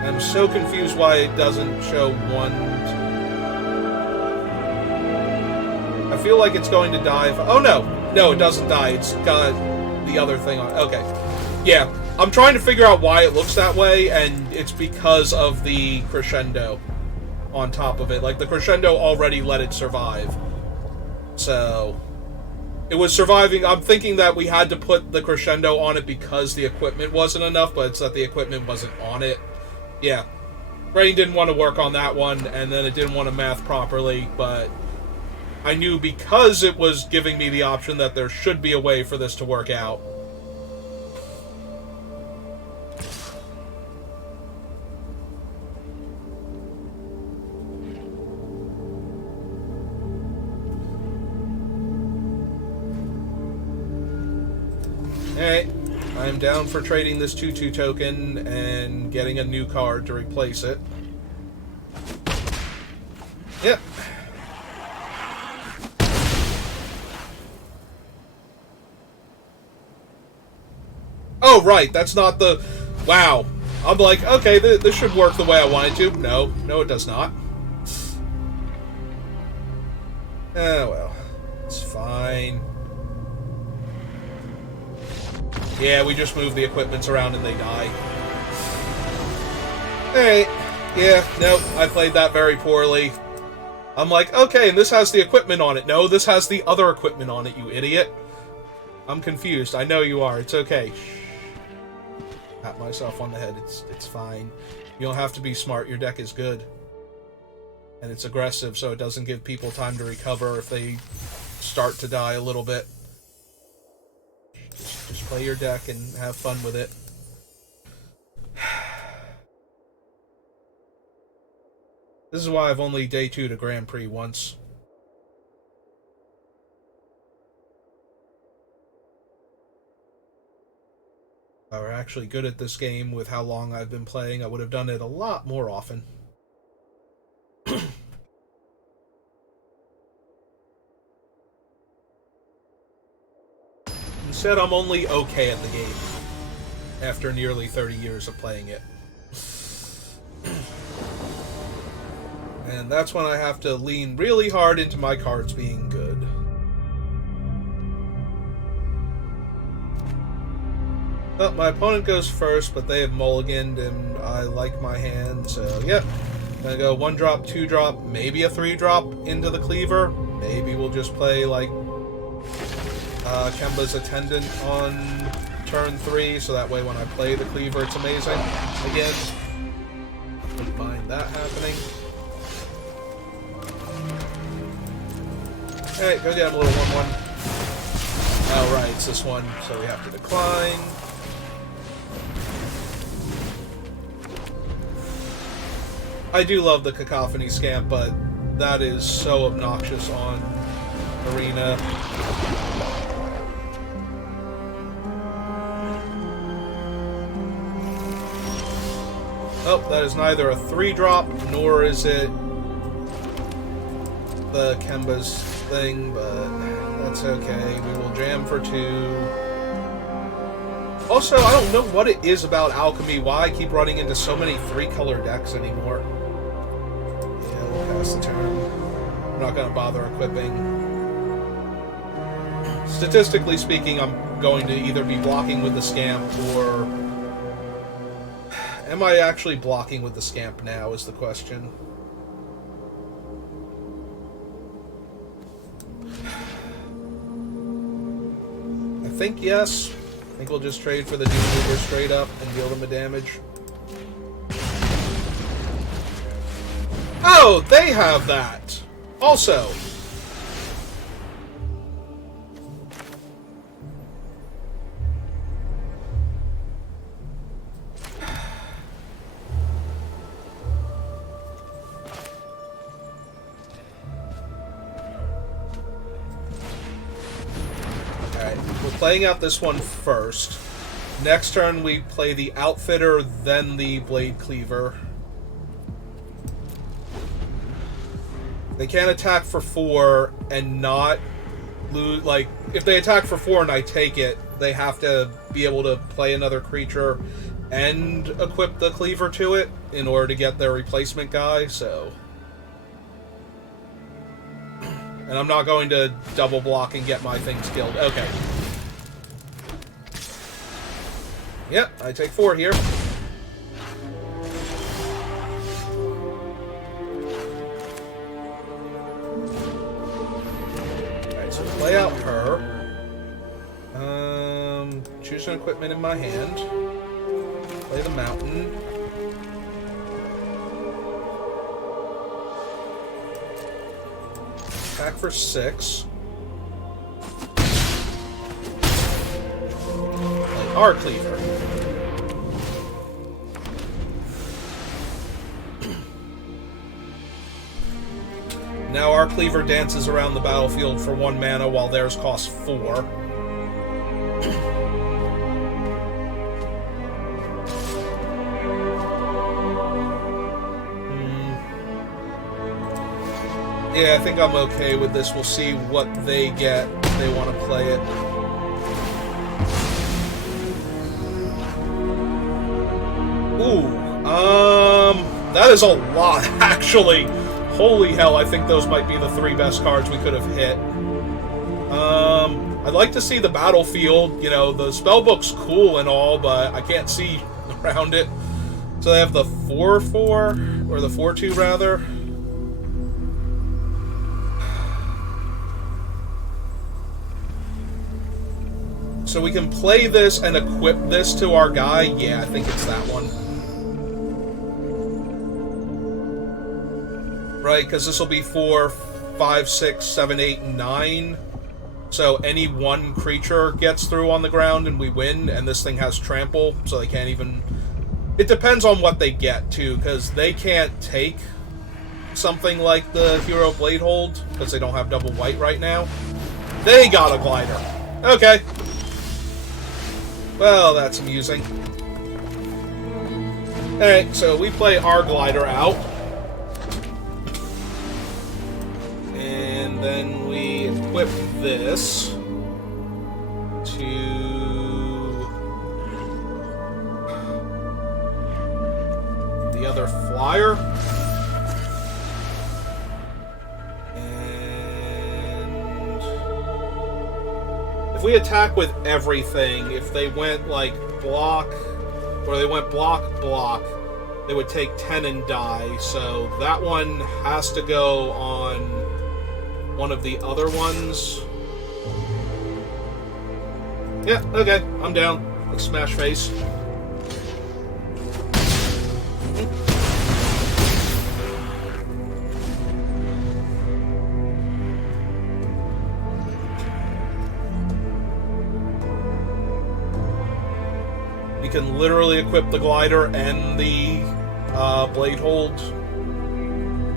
I'm so confused why it doesn't show 1... I feel like it's going to die if... Oh, no! No, it doesn't die. It's got the other thing on... Okay. Yeah. I'm trying to figure out why it looks that way, and it's because of the crescendo on top of it. Like, the crescendo already let it survive. So... It was surviving... I'm thinking that we had to put the crescendo on it because the equipment wasn't enough, but it's that the equipment wasn't on it. Yeah. Brain didn't want to work on that one, and then it didn't want to math properly, but... I knew because it was giving me the option that there should be a way for this to work out. Alright, I'm down for trading this 2/2 token and getting a new card to replace it. Yep. Oh, right, that's not the... Wow. I'm like, okay, this should work the way I want it to. No, it does not. Oh, well. It's fine. Yeah, we just move the equipments around and they die. Alright. Yeah, nope, I played that very poorly. I'm like, okay, and this has the equipment on it. No, this has the other equipment on it, you idiot. I'm confused. I know you are. It's okay. Shh. Pat myself on the head. It's fine. You don't have to be smart. Your deck is good. And it's aggressive, so it doesn't give people time to recover if they start to die a little bit. Just play your deck and have fun with it. This is why I've only day 2'd a Grand Prix once. If I were actually good at this game with how long I've been playing, I would have done it a lot more often. Instead, I'm only okay at the game after nearly 30 years of playing it. And that's when I have to lean really hard into my cards being good. Well, my opponent goes first, but they have mulliganed, and I like my hand, so yeah. Gonna go 1-drop, 2-drop, maybe a 3-drop into the Cleaver. Maybe we'll just play, like, Kemba's Attendant on turn 3, so that way when I play the Cleaver, it's amazing. Again, wouldn't mind that happening. Alright, go get him a little 1/1. Oh, right, it's this one, so we have to decline. I do love the Cacophony Scamp, but that is so obnoxious on Arena. Oh, that is neither a 3-drop, nor is it the Kemba's thing, but that's okay. We will jam for 2. Also, I don't know what it is about alchemy, why I keep running into so many 3-color decks anymore. Yeah, we'll pass the turn. I'm not going to bother equipping. Statistically speaking, I'm going to either be blocking with the Scamp or... Am I actually blocking with the Scamp now is the question. I think yes. I think we'll just trade for the Doom Reaper straight up and deal them the damage. Oh, they have that! Also. Playing out this one first. Next turn we play the Outfitter, then the Blade Cleaver. They can't attack for 4 and not lose. Like, if they attack for 4 and I take it, they have to be able to play another creature and equip the Cleaver to it in order to get their replacement guy, so... And I'm not going to double block and get my things killed. Okay. Yep, I take 4 here. Alright, so play out her. Choose an equipment in my hand. Play the mountain. Attack for 6. Play our Cleaver. Now our Cleaver dances around the battlefield for 1 mana while theirs costs 4. Yeah, I think I'm okay with this. We'll see what they get if they want to play it. Ooh, that is a lot, actually. Holy hell, I think those might be the 3 best cards we could have hit. I'd like to see the battlefield. You know, the spellbook's cool and all, but I can't see around it. So they have the 4/4, or the 4/2 rather. So we can play this and equip this to our guy? Yeah, I think it's that one. Right, because this will be 4, 5, 6, 7, 8, 9. So any one creature gets through on the ground and we win, and this thing has trample, so they can't even... It depends on what they get, too, because they can't take something like the Hero Bladehold, because they don't have double white right now. They got a glider. Okay. Well, that's amusing. Alright, so we play our glider out. And then we equip this to the other flyer. And if we attack with everything, if they went like block, or they went block, block, they would take 10 and die. So that one has to go on one of the other ones. Yeah, okay, I'm down. Like smash face. You can literally equip the glider and the Bladehold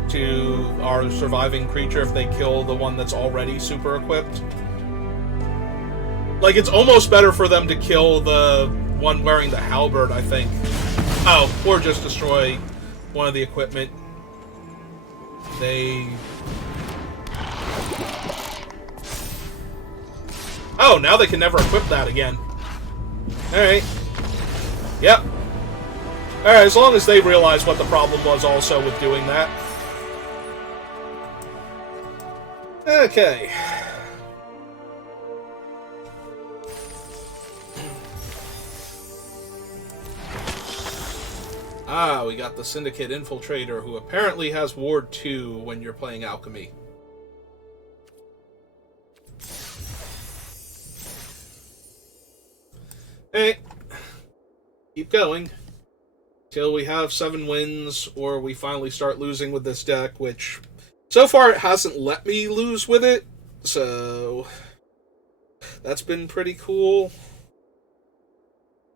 to our surviving creature if they kill the one that's already super equipped. Like, it's almost better for them to kill the one wearing the halberd, I think. Oh, or just destroy one of the equipment. They Oh, now they can never equip that again. Alright. Yep. Alright, as long as they realize what the problem was also with doing that. Okay. Ah, we got the Syndicate Infiltrator, who apparently has Ward 2 when you're playing Alchemy. Hey, keep going. Till we have 7 wins, or we finally start losing with this deck, which, so far, it hasn't let me lose with it, so that's been pretty cool.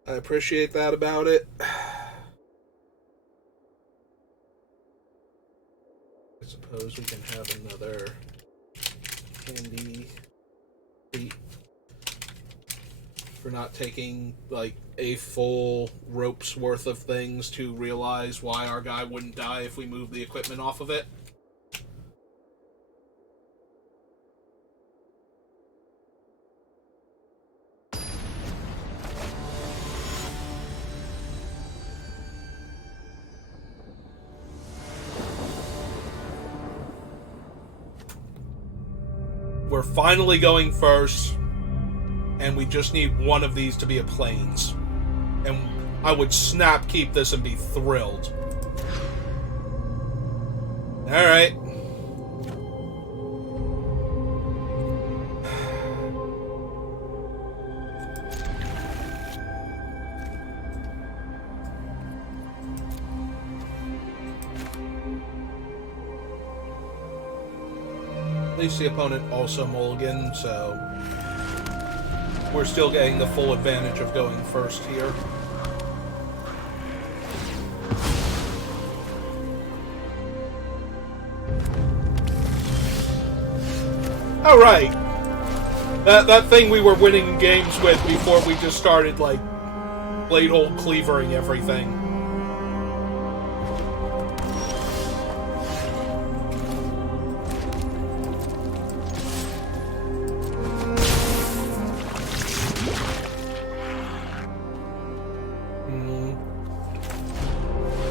I appreciate that about it. I suppose we can have another candy treat for not taking, like, a full rope's worth of things to realize why our guy wouldn't die if we moved the equipment off of it. We're finally going first, and we just need one of these to be a Plains. And I would snap keep this and be thrilled. Alright. At least the opponent also mulliganed, so we're still getting the full advantage of going first here. Alright. That thing we were winning games with before we just started, like, blade hole cleavering everything.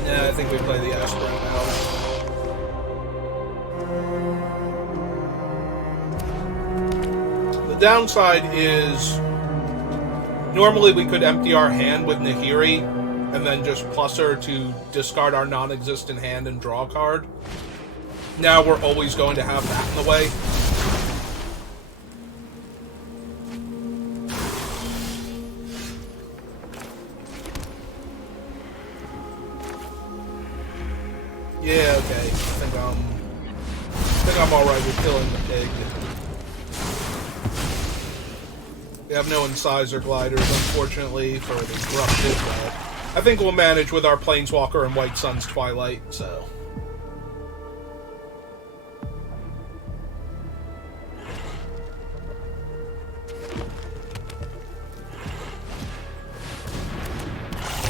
Yeah, I think we play the Aspirant now. The downside is normally we could empty our hand with Nahiri and then just plus her to discard our non-existent hand and draw a card. Now we're always going to have that in the way. Yeah, okay. I think I'm alright with killing the pig. We have no incisor gliders, unfortunately, for the corrupted, but I think we'll manage with our Planeswalker and White Sun's Twilight, so.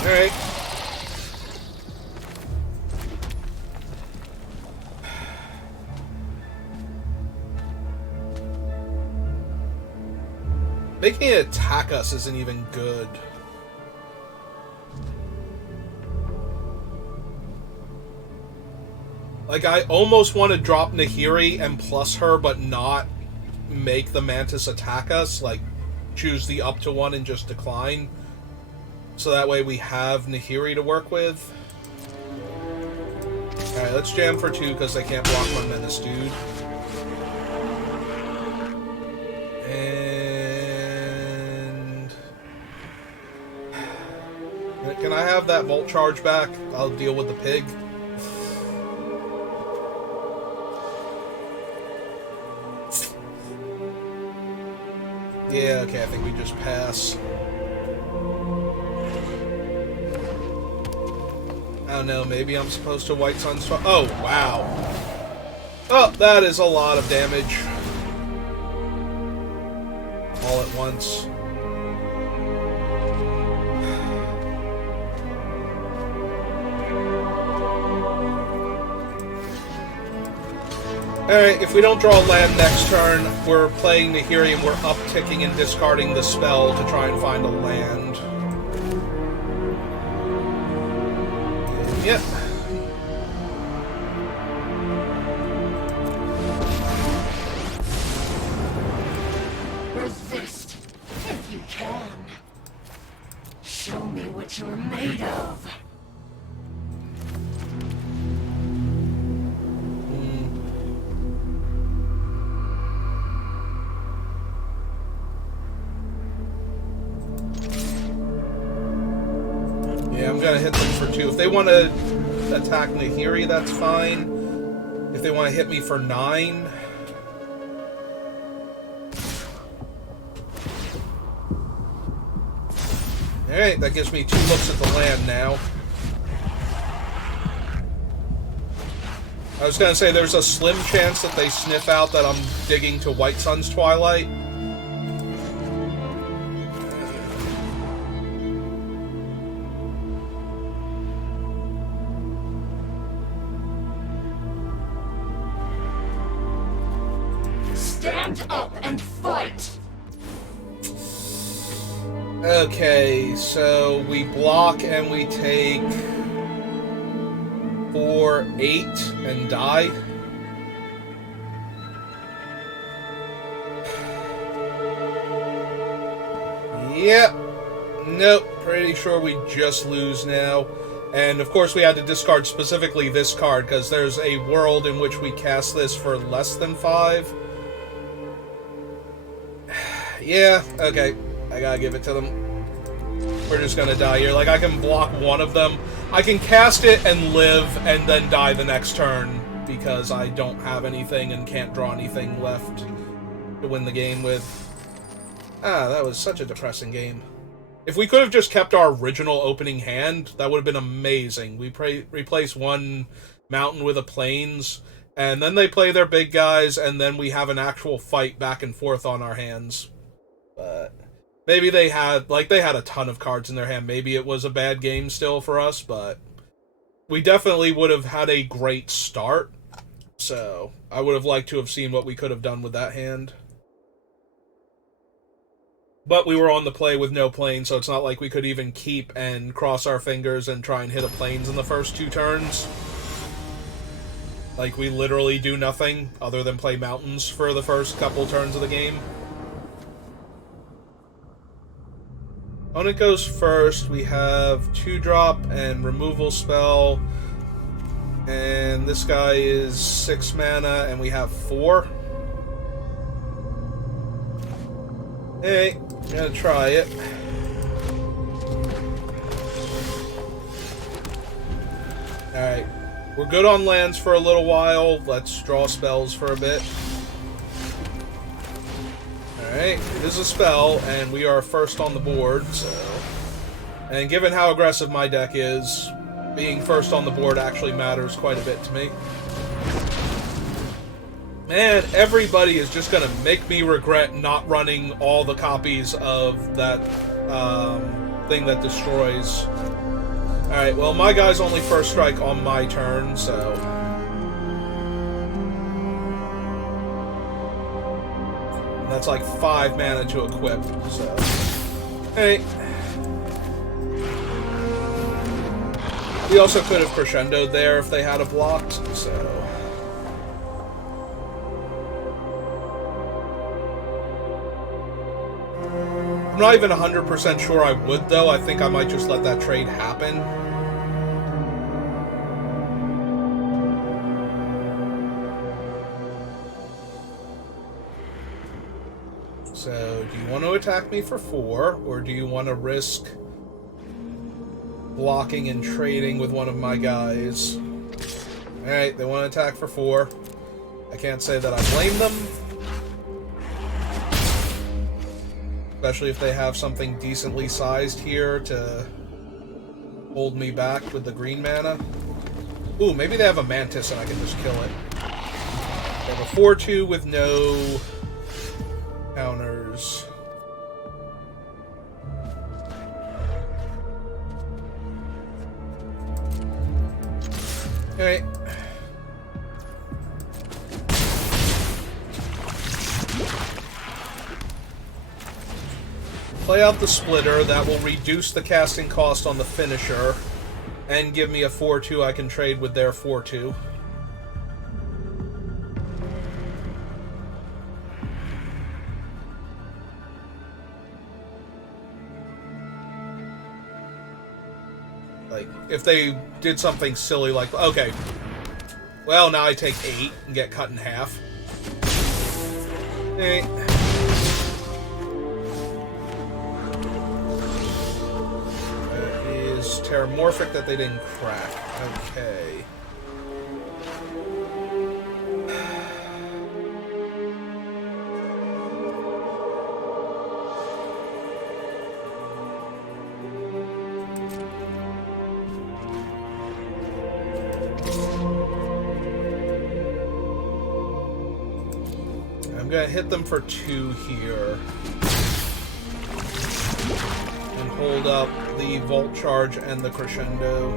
Alright. Making it attack us isn't even good. Like, I almost want to drop Nahiri and plus her, but not make the Mantis attack us. Like, choose the up to one and just decline. So that way we have Nahiri to work with. Alright, let's jam for 2 because they can't block my Menace Dude. Can I have that Volt Charge back? I'll deal with the pig. Yeah, okay, I think we just pass. I don't know, maybe I'm supposed to White Sun's... Oh, wow. Oh, that is a lot of damage. All at once. Alright, if we don't draw land next turn, we're playing Nahiri and we're upticking and discarding the spell to try and find a land. Yep. Resist, if you can. Show me what you're made of. Yeah, I'm gonna hit them for 2. If they want to attack Nahiri, that's fine. If they want to hit me for 9... Alright, that gives me 2 looks at the land now. I was gonna say there's a slim chance that they sniff out that I'm digging to White Sun's Twilight. Stand up and fight! Okay, so we block and we take 4, 8, and die. Yep. Nope. Pretty sure we just lose now. And of course we had to discard specifically this card because there's a world in which we cast this for less than 5. Yeah, okay. I gotta give it to them. We're just gonna die here. Like, I can block one of them. I can cast it and live and then die the next turn because I don't have anything and can't draw anything left to win the game with. Ah, that was such a depressing game. If we could have just kept our original opening hand, that would have been amazing. We replace one mountain with a plains, and then they play their big guys, and then we have an actual fight back and forth on our hands. But maybe they had a ton of cards in their hand. Maybe it was a bad game still for us, but we definitely would have had a great start. So I would have liked to have seen what we could have done with that hand. But we were on the play with no plane, so it's not like we could even keep and cross our fingers and try and hit a plains in the first 2 turns. Like, we literally do nothing other than play mountains for the first couple turns of the game. Opponent goes first. We have 2-drop and removal spell. And this guy is 6 mana, and we have 4. Hey, I'm gonna try it. Alright. We're good on lands for a little while. Let's draw spells for a bit. Alright, it is a spell, and we are first on the board, so... And given how aggressive my deck is, being first on the board actually matters quite a bit to me. Man, everybody is just gonna make me regret not running all the copies of that thing that destroys. Alright, well, my guy's only first strike on my turn, so... And that's like 5 mana to equip, so... Hey. We also could have crescendoed there if they had a blocked, so... I'm not even 100% sure I would, though. I think I might just let that trade happen. So, do you want to attack me for 4, or do you want to risk blocking and trading with one of my guys? Alright, they want to attack for 4. I can't say that I blame them. Especially if they have something decently sized here to hold me back with the green mana. Ooh, maybe they have a Mantis and I can just kill it. They have a 4-2 with no counters. play out the splitter. That will reduce the casting cost on the finisher and give me a 4-2 I can trade with their 4-2. Like, if they did something silly like... Okay. Well, now I take 8 and get cut in half. Hey. That is Terramorphic that they didn't crack. Okay. I'm gonna hit them for 2 here. And hold up the Volt Charge and the Crescendo.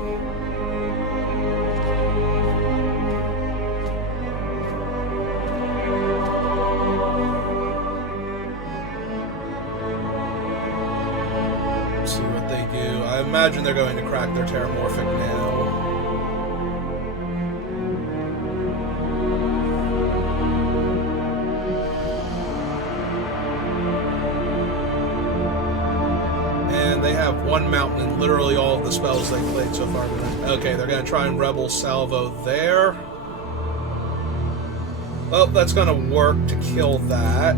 See what they do. I imagine they're going to crack their Terramorphic now. They have one mountain and literally all of the spells they played so far. Okay, they're going to try and Rebel Salvo there. Well, that's going to work to kill that.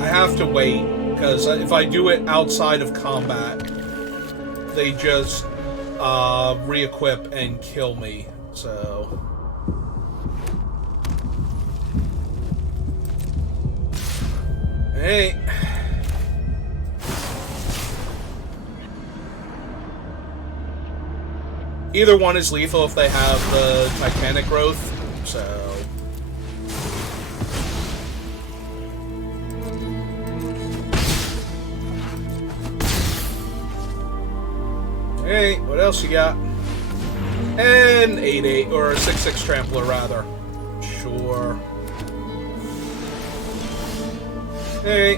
I have to wait, because if I do it outside of combat, they just... re-equip and kill me, so... Hey! Either one is lethal if they have the Titanic growth, so... Hey, what else you got? And 8-8, or a 6-6 Trampler, rather. Sure. Hey.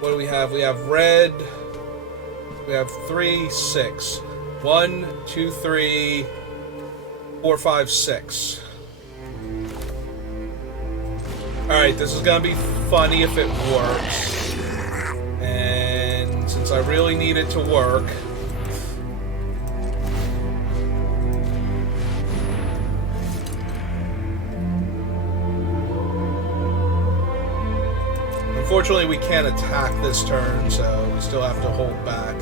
What do we have? We have red. We have 3, 6. 1, 2, 3, 4, 5, 6. Alright, this is gonna be funny if it works. And since I really need it to work... Unfortunately, we can't attack this turn, so we still have to hold back.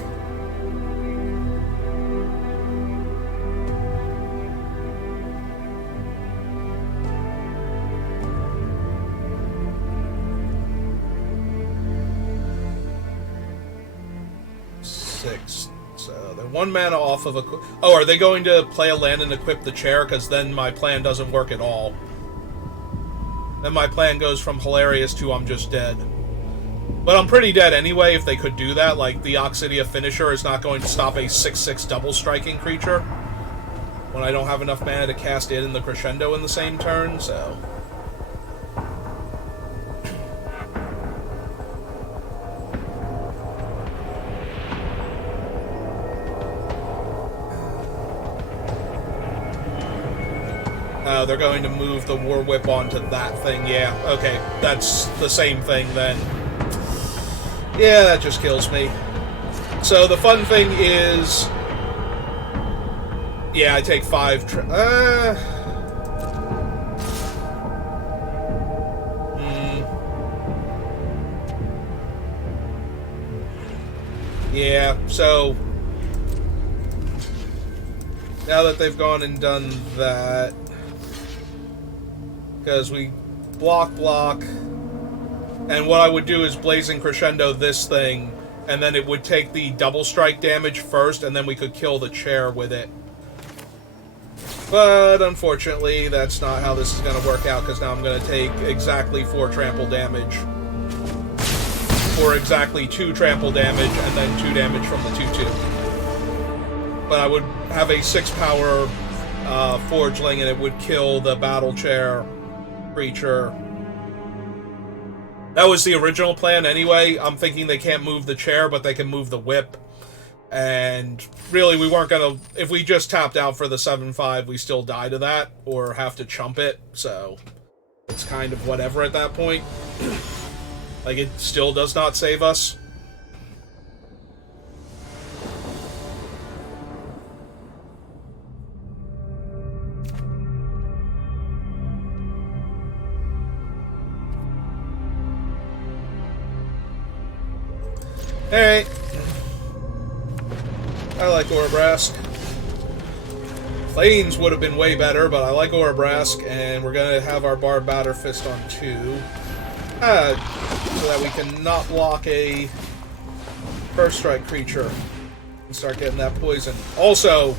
So they're 1 mana off of a... Oh, are they going to play a land and equip the chair? Because then my plan doesn't work at all. Then my plan goes from hilarious to I'm just dead. But I'm pretty dead anyway if they could do that. Like, the Oxidia Finisher is not going to stop a 6-6 double striking creature when I don't have enough mana to cast it and the Crescendo in the same turn, so... They're going to move the War Whip onto that thing. Yeah, okay. That's the same thing, then. Yeah, that just kills me. So, the fun thing is... Yeah, I take 5... Yeah, so... Now that they've gone and done that... Because we block, and what I would do is Blazing Crescendo this thing, and then it would take the double strike damage first, and then we could kill the chair with it. But unfortunately, that's not how this is going to work out, because now I'm going to take exactly 4 trample damage. Or exactly 2 trample damage, and then 2 damage from the 2-2. But I would have a 6 power forgeling, and it would kill the battle chair creature. That was the original plan anyway. I'm thinking they can't move the chair, but they can move the whip. And really, we weren't going to... If we just tapped out for the 7-5, we still die to that, or have to chump it, so... It's kind of whatever at that point. Like, it still does not save us. Hey! I like Orobrask. Plains would have been way better, but I like Orobrask, and we're gonna have our Barb Batter Fist on 2. So that we can not block a First Strike creature and start getting that poison. Also,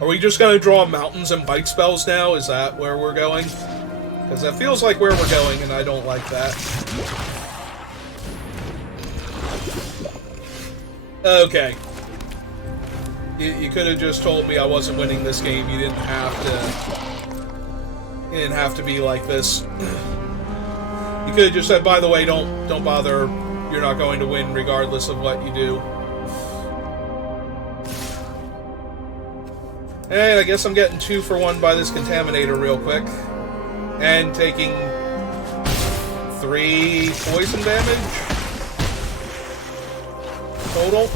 are we just gonna draw mountains and bite spells now? Is that where we're going? Because that feels like where we're going, and I don't like that. Okay. You could have just told me I wasn't winning this game. You didn't have to be like this. You could have just said, by the way, don't bother. You're not going to win regardless of what you do. And I guess I'm getting 2 for 1 by this Contaminator real quick. And taking 3 poison damage total.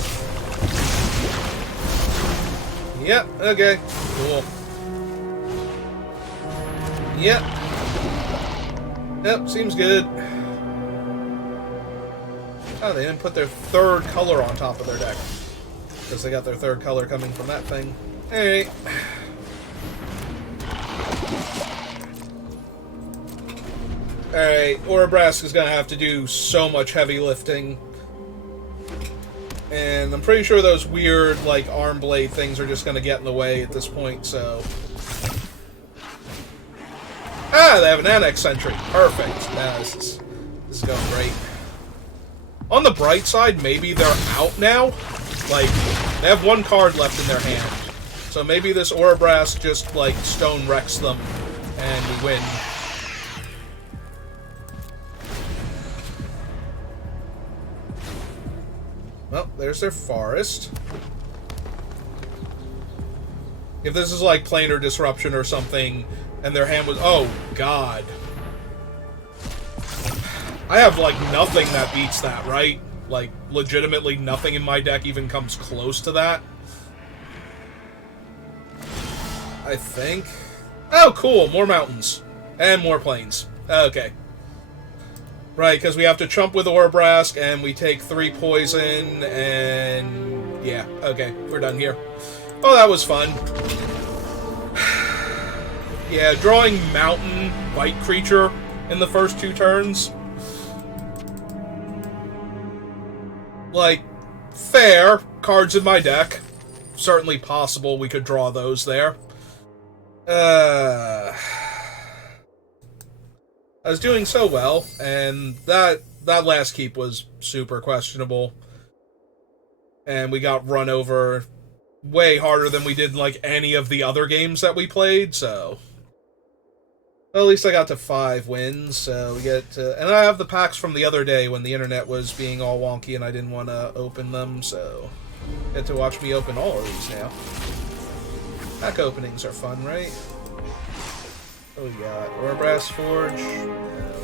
Yep, okay, cool. Yep. Yep, seems good. Oh, they didn't put their 3rd color on top of their deck. Because they got their 3rd color coming from that thing. Alright. Alright, Orobrask is gonna have to do so much heavy lifting. And I'm pretty sure those weird, like, arm blade things are just gonna get in the way at this point, so... Ah, they have an Annex Sentry. Perfect. Yeah, this is going great. On the bright side, maybe they're out now. Like, they have 1 card left in their hand. So maybe this Orobrask just, like, stone wrecks them, and we win. Well, there's their forest. If this is like Planar Disruption or something, and their hand was... Oh, God. I have, like, nothing that beats that, right? Like, legitimately nothing in my deck even comes close to that. I think. Oh, cool. More mountains. And more plains. Okay. Right, because we have to chump with Orobrask, and we take 3 poison, and... Yeah, okay, we're done here. Oh, that was fun. Yeah, drawing mountain bite creature in the first 2 turns. Like, fair. Cards in my deck. Certainly possible we could draw those there. I was doing so well, and that last keep was super questionable. And we got run over way harder than we did in, like, any of the other games that we played, so... Well, at least I got to 5 wins, so we get to... And I have the packs from the other day when the internet was being all wonky and I didn't want to open them, so... Get to watch me open all of these now. Pack openings are fun, right? Oh, we got Orobrask Forge. No.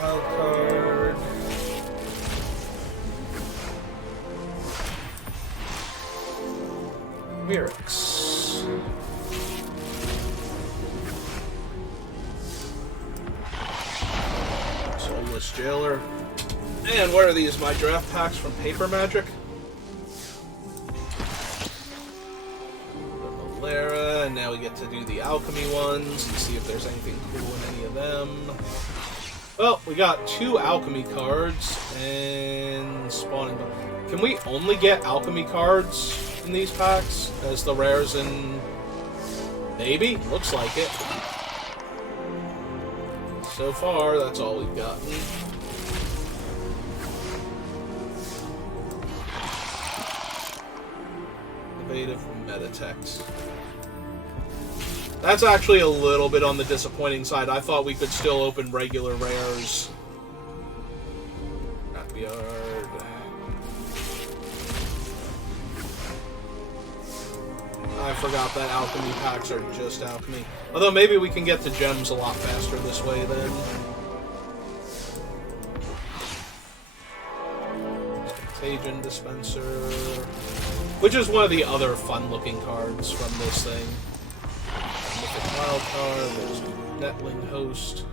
Wild card. Mirrex. Soulless Jailer. And what are these? My draft packs from Paper Magic? Lara, and now we get to do the alchemy ones and see if there's anything cool in any of them. Well, we got 2 alchemy cards and spawning. Can we only get alchemy cards in these packs as the rares in... Maybe? Looks like it. So far, that's all we've gotten. Innovative Metatext. That's actually a little bit on the disappointing side. I thought we could still open regular rares. Scrapyard. I forgot that alchemy packs are just alchemy. Although maybe we can get to gems a lot faster this way then. Contagion Dispenser. Which is one of the other fun-looking cards from this thing. Wild card, there's Netling Host.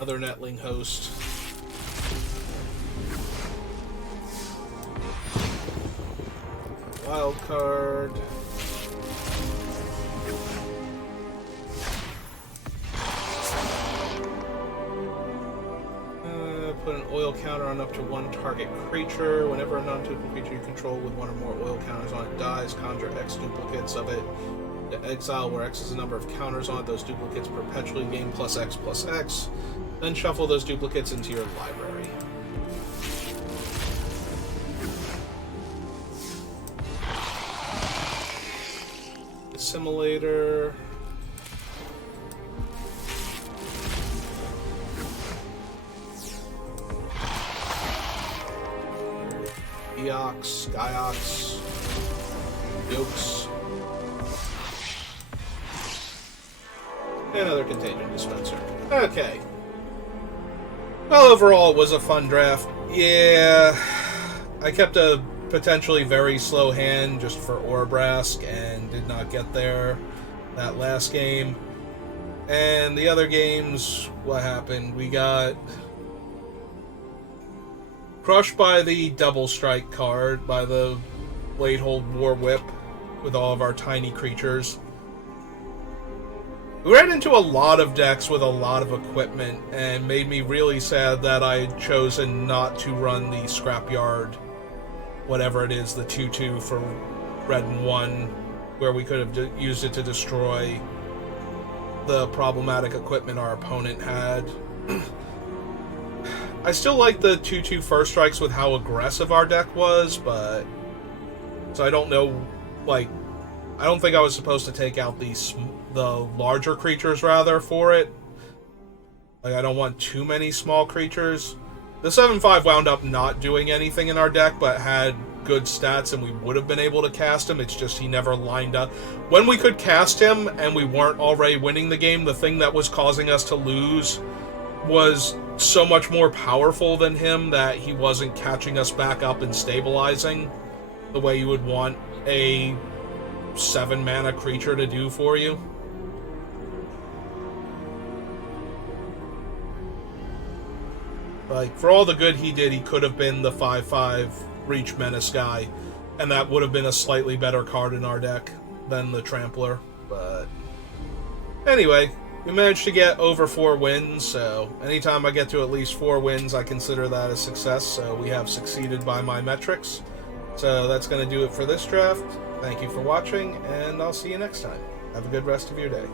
Other Netling Host. Wild card. Put an oil counter on up to 1 target creature. Whenever a non-token creature you control with 1 or more oil counters on it dies, conjure X duplicates of it to exile, where X is the number of counters on it. Those duplicates perpetually gain +X/+X. Then shuffle those duplicates into your library. Assimilator. Eox, Skyox, Yokes, and another Contagion Dispenser. Okay. Well, overall, it was a fun draft. Yeah, I kept a potentially very slow hand just for Orbrask and did not get there that last game. And the other games, what happened? We got crushed by the Double Strike card, by the Bladehold War Whip with all of our tiny creatures. We ran into a lot of decks with a lot of equipment, and made me really sad that I had chosen not to run the Scrapyard, whatever it is, the 2/2 for red and 1, where we could have used it to destroy the problematic equipment our opponent had. I still like the 2/2 first strikes with how aggressive our deck was, but... So I don't know, like... I don't think I was supposed to take out the larger creatures, rather, for it. Like, I don't want too many small creatures. The 7/5 wound up not doing anything in our deck, but had good stats, and we would have been able to cast him. It's just he never lined up. When we could cast him, and we weren't already winning the game, the thing that was causing us to lose was so much more powerful than him that he wasn't catching us back up and stabilizing the way you would want a 7-mana creature to do for you. Like, for all the good he did, he could have been the 5/5 Reach Menace guy, and that would have been a slightly better card in our deck than the Trampler. But anyway, we managed to get over 4 wins, so anytime I get to at least 4 wins, I consider that a success, so we have succeeded by my metrics. So that's going to do it for this draft. Thank you for watching, and I'll see you next time. Have a good rest of your day.